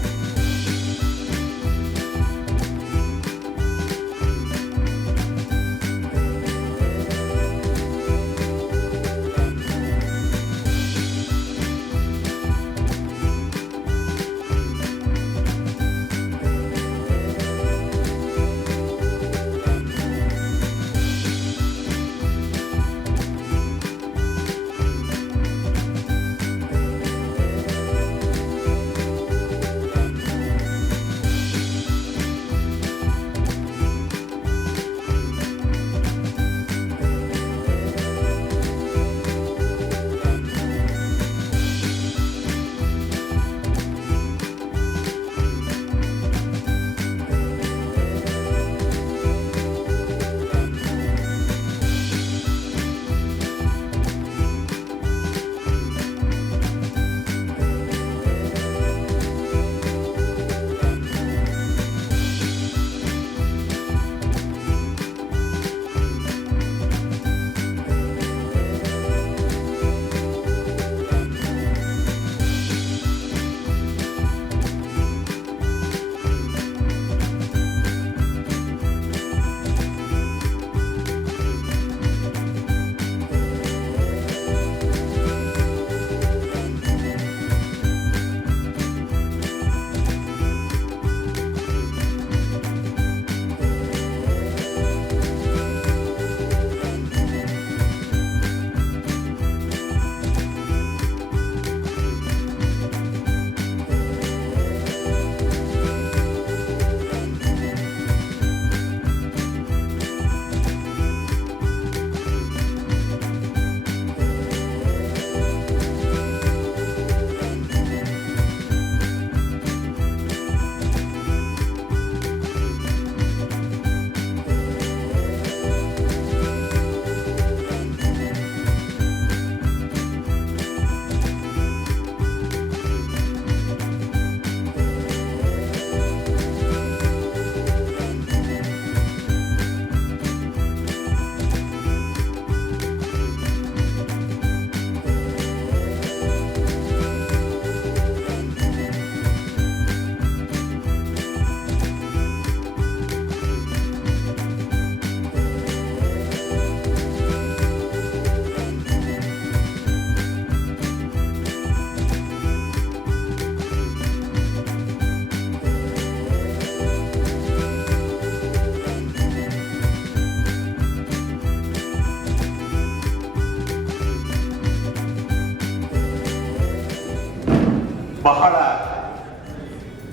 ಬಹಳ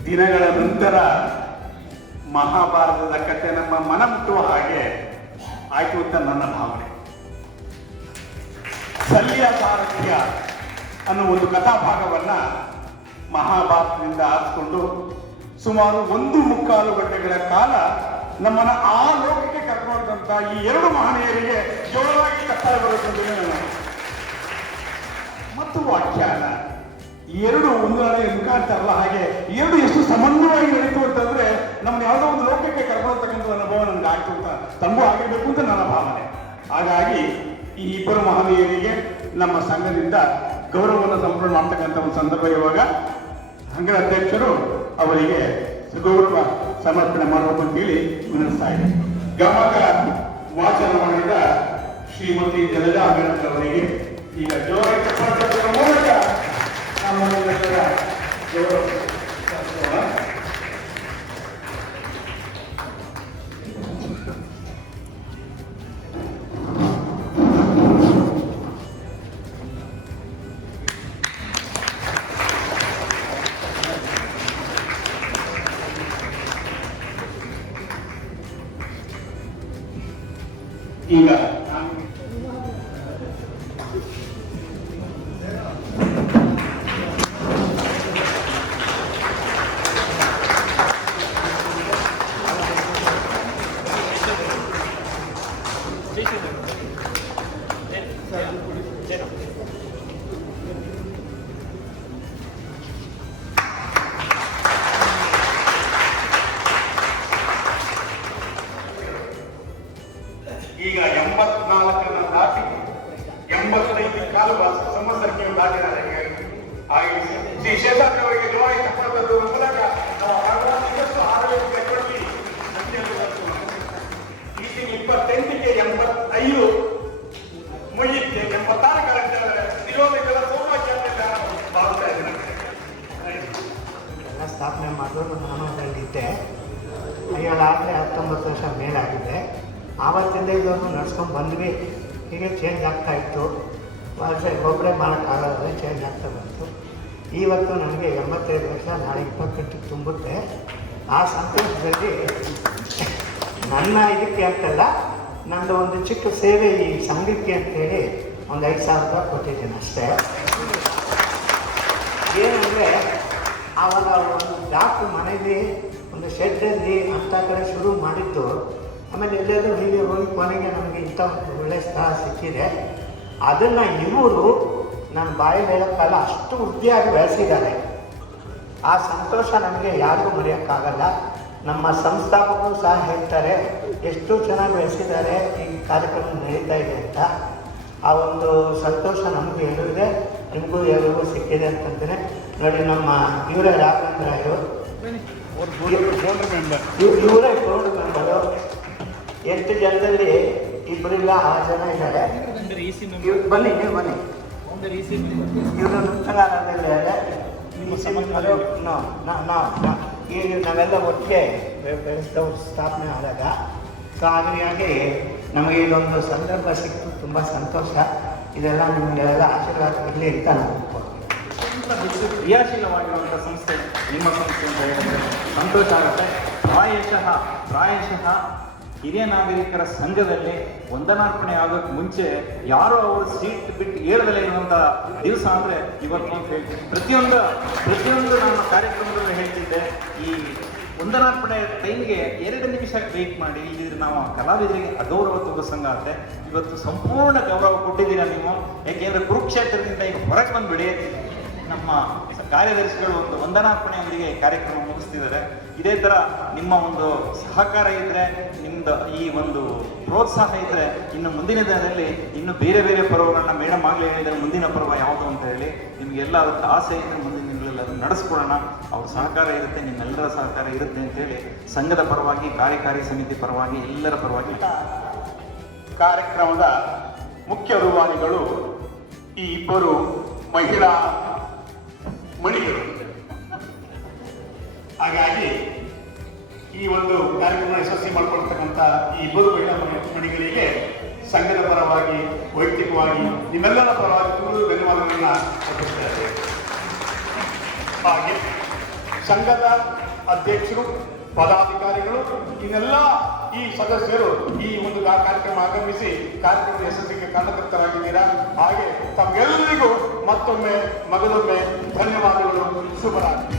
ದಿನಗಳ ನಂತರ ಮಹಾಭಾರತದ ಕಥೆ ನಮ್ಮ ಮನ ಮುಟ್ಟುವ ಹಾಗೆ ಆಯ್ತು ಅಂತ ನನ್ನ ಭಾವನೆ. ಶಲ್ಯ ಸಾರಥ್ಯ ಅನ್ನೋ ಒಂದು ಕಥಾಭಾಗವನ್ನ ಮಹಾಭಾರತದಿಂದ ಆರಿಸಿಕೊಂಡು ಸುಮಾರು 1.25 ಗಂಟೆಗಳ ಕಾಲ ನಮ್ಮನ್ನ ಆ ಲೋಕಕ್ಕೆ ಕರ್ಕೊಂಡಂತ ಈ 2 ಮಹನೀಯರಿಗೆ ಜೋರಾಗಿ ಕಥೆ ಬರುತ್ತದೆ. ಮತ್ತು ವ್ಯಾಖ್ಯಾನ ಎರಡು ಒಂದೊಂದೇ ಮುಖಾಂತರಲ್ಲ, ಹಾಗೆ ಎರಡು ಎಷ್ಟು ಸಮನ್ವಯವಾಗಿ ನಡೀತು ಅಂತಂದ್ರೆ ನಮ್ಗೆ ಯಾವುದೋ ಒಂದು ಲೋಕಕ್ಕೆ ಕರ್ಕೊಳ್ತಕ್ಕಂಥ ಅನುಭವ ನನ್ಗೆ ಆಯ್ತು ಅಂತ ತಂಬು ಆಗಿರ್ಬೇಕು ಅಂತ ನನ್ನ ಭಾವನೆ. ಹಾಗಾಗಿ ಈ ಇಬ್ಬರು ಮಹನೀಯರಿಗೆ ನಮ್ಮ ಸಂಘದಿಂದ ಗೌರವವನ್ನು ಸಂಪೂರ್ಣ ಮಾಡ್ತಕ್ಕಂಥ ಒಂದು ಸಂದರ್ಭ ಇವಾಗ ಸಂಘದ ಅಧ್ಯಕ್ಷರು ಅವರಿಗೆ ಗೌರವ ಸಮರ್ಪಣೆ ಮಾಡಬೇಕು ಅಂತ ಹೇಳಿ ವಿನಂತಿಸ್ತಾ ಇದ್ದಾರೆ. ಗಮಕ ವಾಚನ ಮಾಡಿದ ಶ್ರೀಮತಿ ಜಲಜಾ ಅಂಬೇಡ್ಕರ್ ಅವರಿಗೆ ಈಗ ಜೋರಾಗಿ ಚಪ್ಪಾಳೆ ಮೂಲಕ ನಮ್ಮೆಲ್ಲರ ಗೌರವ ಈಗ ಸಾಲು ಸಂವತ್ಸರಕ್ಕೆ ಒಂದು ಆಗಿದ್ದಾರೆ. ಹಾಗೆ ಶ್ರೀ ಶೇಷಾದ್ರಿ ಅವರಿಗೆ ಜವಾಯಿ ತಪ್ಪುವಂಥದ್ದು ಮೂಲಕ ನಾವು ಹಲವಾರು ಆರೋಗ್ಯ ಕೈಗೊಳ್ಳಿ ಈ ತಿಂಗಳು 28ಕ್ಕೆ 85 ಮುಗಿಯುತ್ತೆ, 86 ಕಾರ್ಯಕ್ರಮ ನಿರೋಧಕರ ಸೌಭಾಗ್ಯ ಅಂತ ಭಾವಿಸ್ತಾ ಇದ್ದೇನೆ. ಎಲ್ಲ ಸ್ಥಾಪನೆ ಮಾಡೋದು ನಾನು ಅದರಲ್ಲಿದ್ದೆ. ಈಗಾಗಲೇ 19 ವರ್ಷ ಮೇಲಾಗಿದೆ. ಆವತ್ತಿಂದ ಇದನ್ನು ನಡ್ಸ್ಕೊಂಡು ಬಂದ್ವಿ. ಹೀಗೆ ಚೇಂಜ್ ಆಗ್ತಾ ಇತ್ತು. ಒಬ್ಬರೇ ಮಾಡೋಕ್ಕಾಗಲ್ಲ, ಚೇಂಜ್ ಆಗ್ತಾ ಬಂತು. ಇವತ್ತು ನನಗೆ 85 ವರ್ಷ, ನಾಳೆ 28ಕ್ಕೆ ತುಂಬುತ್ತೆ. ಆ ಸಂತೋಷದಲ್ಲಿ ನನ್ನ ಇದಕ್ಕೆ ಅಂತಲ್ಲ, ನಂದು ಒಂದು ಚಿಕ್ಕ ಸೇವೆ ಈ ಸಂಘಕ್ಕೆ ಅಂತೇಳಿ ಒಂದು 5,000 ರೂಪಾಯಿ ಕೊಟ್ಟಿದ್ದೇನೆ ಅಷ್ಟೇ. ಏನಂದರೆ ಆವಾಗ ಒಂದು ಡಾಕ್ಟ್ರು ಮನೇಲಿ ಒಂದು ಶೆಡ್ಡಲ್ಲಿ ಅಂಥ ಕಡೆ ಶುರು ಮಾಡಿದ್ದು. ಆಮೇಲೆ ಎಲ್ಲಾದರೂ ಹೀಗೆ ಹೋಗಿ ಕೊನೆಗೆ ನಮಗೆ ಇಂಥ ಒಂದು ಒಳ್ಳೆಯ ಸ್ಥಳ ಸಿಕ್ಕಿದೆ. ಅದನ್ನು ಇವರು ನನ್ನ ಬಾಯಲ್ಲಿ ಹೇಳೋಕ್ಕಲ್ಲ, ಅಷ್ಟು ವೃದ್ಧಿಯಾಗಿ ಬೆಳೆಸಿದ್ದಾರೆ. ಆ ಸಂತೋಷ ನಮಗೆ ಯಾರಿಗೂ ಮರೆಯೋಕ್ಕಾಗಲ್ಲ. ನಮ್ಮ ಸಂಸ್ಥಾಪಕರು ಸಹ ಹೇಳ್ತಾರೆ ಎಷ್ಟು ಚೆನ್ನಾಗಿ ಬೆಳೆಸಿದ್ದಾರೆ, ಈ ಕಾರ್ಯಕ್ರಮ ನಡೀತಾ ಇದೆ ಅಂತ. ಆ ಒಂದು ಸಂತೋಷ ನಮಗೂ ಎಲ್ಲರಿದೆ, ನಿಮಗೂ ಎಲ್ಲರಿಗೂ ಸಿಕ್ಕಿದೆ ಅಂತಂದರೆ ನೋಡಿ. ನಮ್ಮ ಇವರೇ ರಾಘವೇಂದ್ರ ಇವರೇ ಬೋರ್ಡ್ ಮೆಂಬರು. 8 ಜನದಲ್ಲಿ ಇಬ್ಬರಿಲ್ಲ 6 ಜನ ಇದ್ದಾರೆ. ಬನ್ನಿ, ನೀವು ಬನ್ನಿ. ಇವರು ನೃತ್ಯಗಾರರಲ್ಲಿ ಈಗ ನಾವೆಲ್ಲ ಒಟ್ಟಿಗೆ ಬೆಳೆಸಿದವ್ರು ಸ್ಥಾಪನೆ ಆದಾಗ. ಸೊ ಹಾಗಾಗಿ ನಮಗೆ ಇದೊಂದು ಸಂದರ್ಭ ಸಿಕ್ತು, ತುಂಬ ಸಂತೋಷ. ಇದೆಲ್ಲ ನಿಮಗೆಲ್ಲ ಆಶೀರ್ವಾದ ಇರಲಿ ಅಂತ ನಾನು ಕ್ರಿಯಾಶೀಲವಾಗಿರುವಂಥ ಸಂಸ್ಥೆ ನಿಮ್ಮ ಸಂಸ್ಥೆ ಅಂತ ಹೇಳಿದ್ರೆ ಸಂತೋಷ ಆಗುತ್ತೆ. ಪ್ರಾಯಶಃ ಹಿರಿಯ ನಾಗರಿಕರ ಸಂಘದಲ್ಲಿ ವಂದನಾರ್ಪಣೆ ಆಗೋಕ್ಕೆ ಮುಂಚೆ ಯಾರೋ ಅವರು ಸೀಟ್ ಬಿಟ್ಟು ಏಳದಲ್ಲೇ ಇರುವಂಥ ದಿವಸ ಅಂದರೆ ಇವತ್ತು ಅಂತ ಹೇಳ್ತೀನಿ. ಪ್ರತಿಯೊಂದು ನಮ್ಮ ಕಾರ್ಯಕ್ರಮದಲ್ಲಿ ಹೇಳ್ತಿದ್ದೆ, ಈ ವಂದನಾರ್ಪಣೆ ಟೈಮ್ಗೆ 2 ನಿಮಿಷ ವೆಯ್ಟ್ ಮಾಡಿ, ಇಲ್ಲಿದ್ರೆ ನಾವು ಕಲಾವಿದರಿಗೆ ಅಗೌರವ ತಗೋ ಸಂಘ ಆಗುತ್ತೆ. ಇವತ್ತು ಸಂಪೂರ್ಣ ಗೌರವ ಕೊಟ್ಟಿದ್ದೀರಾ ನೀವು. ಯಾಕೆಂದರೆ ಕುರುಕ್ಷೇತ್ರದಿಂದ ಈಗ ಹೊರಗೆ ಬಂದುಬಿಡಿ. ನಮ್ಮ ಕಾರ್ಯದರ್ಶಿಗಳು ಒಂದು ವಂದನಾರ್ಪಣೆಯೊಂದಿಗೆ ಕಾರ್ಯಕ್ರಮ ಮುಗಿಸ್ತಿದ್ದಾರೆ. ಇದೇ ಥರ ನಿಮ್ಮ ಒಂದು ಸಹಕಾರ ಇದ್ದರೆ, ನಿಮ್ಮದು ಈ ಒಂದು ಪ್ರೋತ್ಸಾಹ ಇದ್ದರೆ, ಇನ್ನು ಮುಂದಿನ ದಿನದಲ್ಲಿ ಇನ್ನು ಬೇರೆ ಬೇರೆ ಪರ್ವಗಳನ್ನ ಮೇಡಮ್ ಆಗಲೇ ಹೇಳಿದರೆ ಮುಂದಿನ ಪರ್ವ ಯಾವುದು ಅಂತ ಹೇಳಿ ನಿಮಗೆಲ್ಲ ಅದಕ್ಕೆ ಆಸೆ ಇದ್ದರೆ ಮುಂದಿನ ದಿನಗಳಲ್ಲಿ ಅದನ್ನು ನಡೆಸ್ಕೊಳ್ಳೋಣ. ಅವ್ರ ಸಹಕಾರ ಇರುತ್ತೆ, ನಿಮ್ಮೆಲ್ಲರ ಸಹಕಾರ ಇರುತ್ತೆ ಅಂತೇಳಿ ಸಂಘದ ಪರವಾಗಿ, ಕಾರ್ಯಕಾರಿ ಸಮಿತಿ ಪರವಾಗಿ, ಎಲ್ಲರ ಪರವಾಗಿ ಕಾರ್ಯಕ್ರಮದ ಮುಖ್ಯ ರೂವಾರಿಗಳು ಈ ಇಬ್ಬರು ಮಹಿಳಾ ಮಣಿಗಳು. ಹಾಗಾಗಿ ಈ ಒಂದು ಕಾರ್ಯಕ್ರಮ ಯಶಸ್ವಿ ಮಾಡಿಕೊಳ್ತಕ್ಕಂಥ ಈ ಇಬ್ಬರು ಮಹಿಳಾ ಮಣಿಗಳಿಗೆ ಸಂಘದ ಪರವಾಗಿ, ವೈಯಕ್ತಿಕವಾಗಿ, ನಿಮ್ಮೆಲ್ಲರ ಪರವಾಗಿ ತುಂಬ ಧನ್ಯವಾದಗಳನ್ನು ಅರ್ಪಿಸ್ತಾ ಇದ್ದೇವೆ. ಹಾಗೆ ಸಂಘದ ಅಧ್ಯಕ್ಷರು, ಪದಾಧಿಕಾರಿಗಳು, ಇನ್ನೆಲ್ಲ ಈ ಸದಸ್ಯರು ಈ ಒಂದು ಕಾರ್ಯಕ್ರಮ ಆಗಮಿಸಿ ಕಾರ್ಯಕ್ರಮದ ಯಶಸ್ಸಿಗೆ ಕಾರಣಕರ್ತರಾಗಿದ್ದೀರಾ. ಹಾಗೆ ತಮ್ಗೆಲ್ಲರಿಗೂ ಮತ್ತೊಮ್ಮೆ ಮಗದೊಮ್ಮೆ ಧನ್ಯವಾದಗಳು. ಶುಭರಾತ್ರಿ.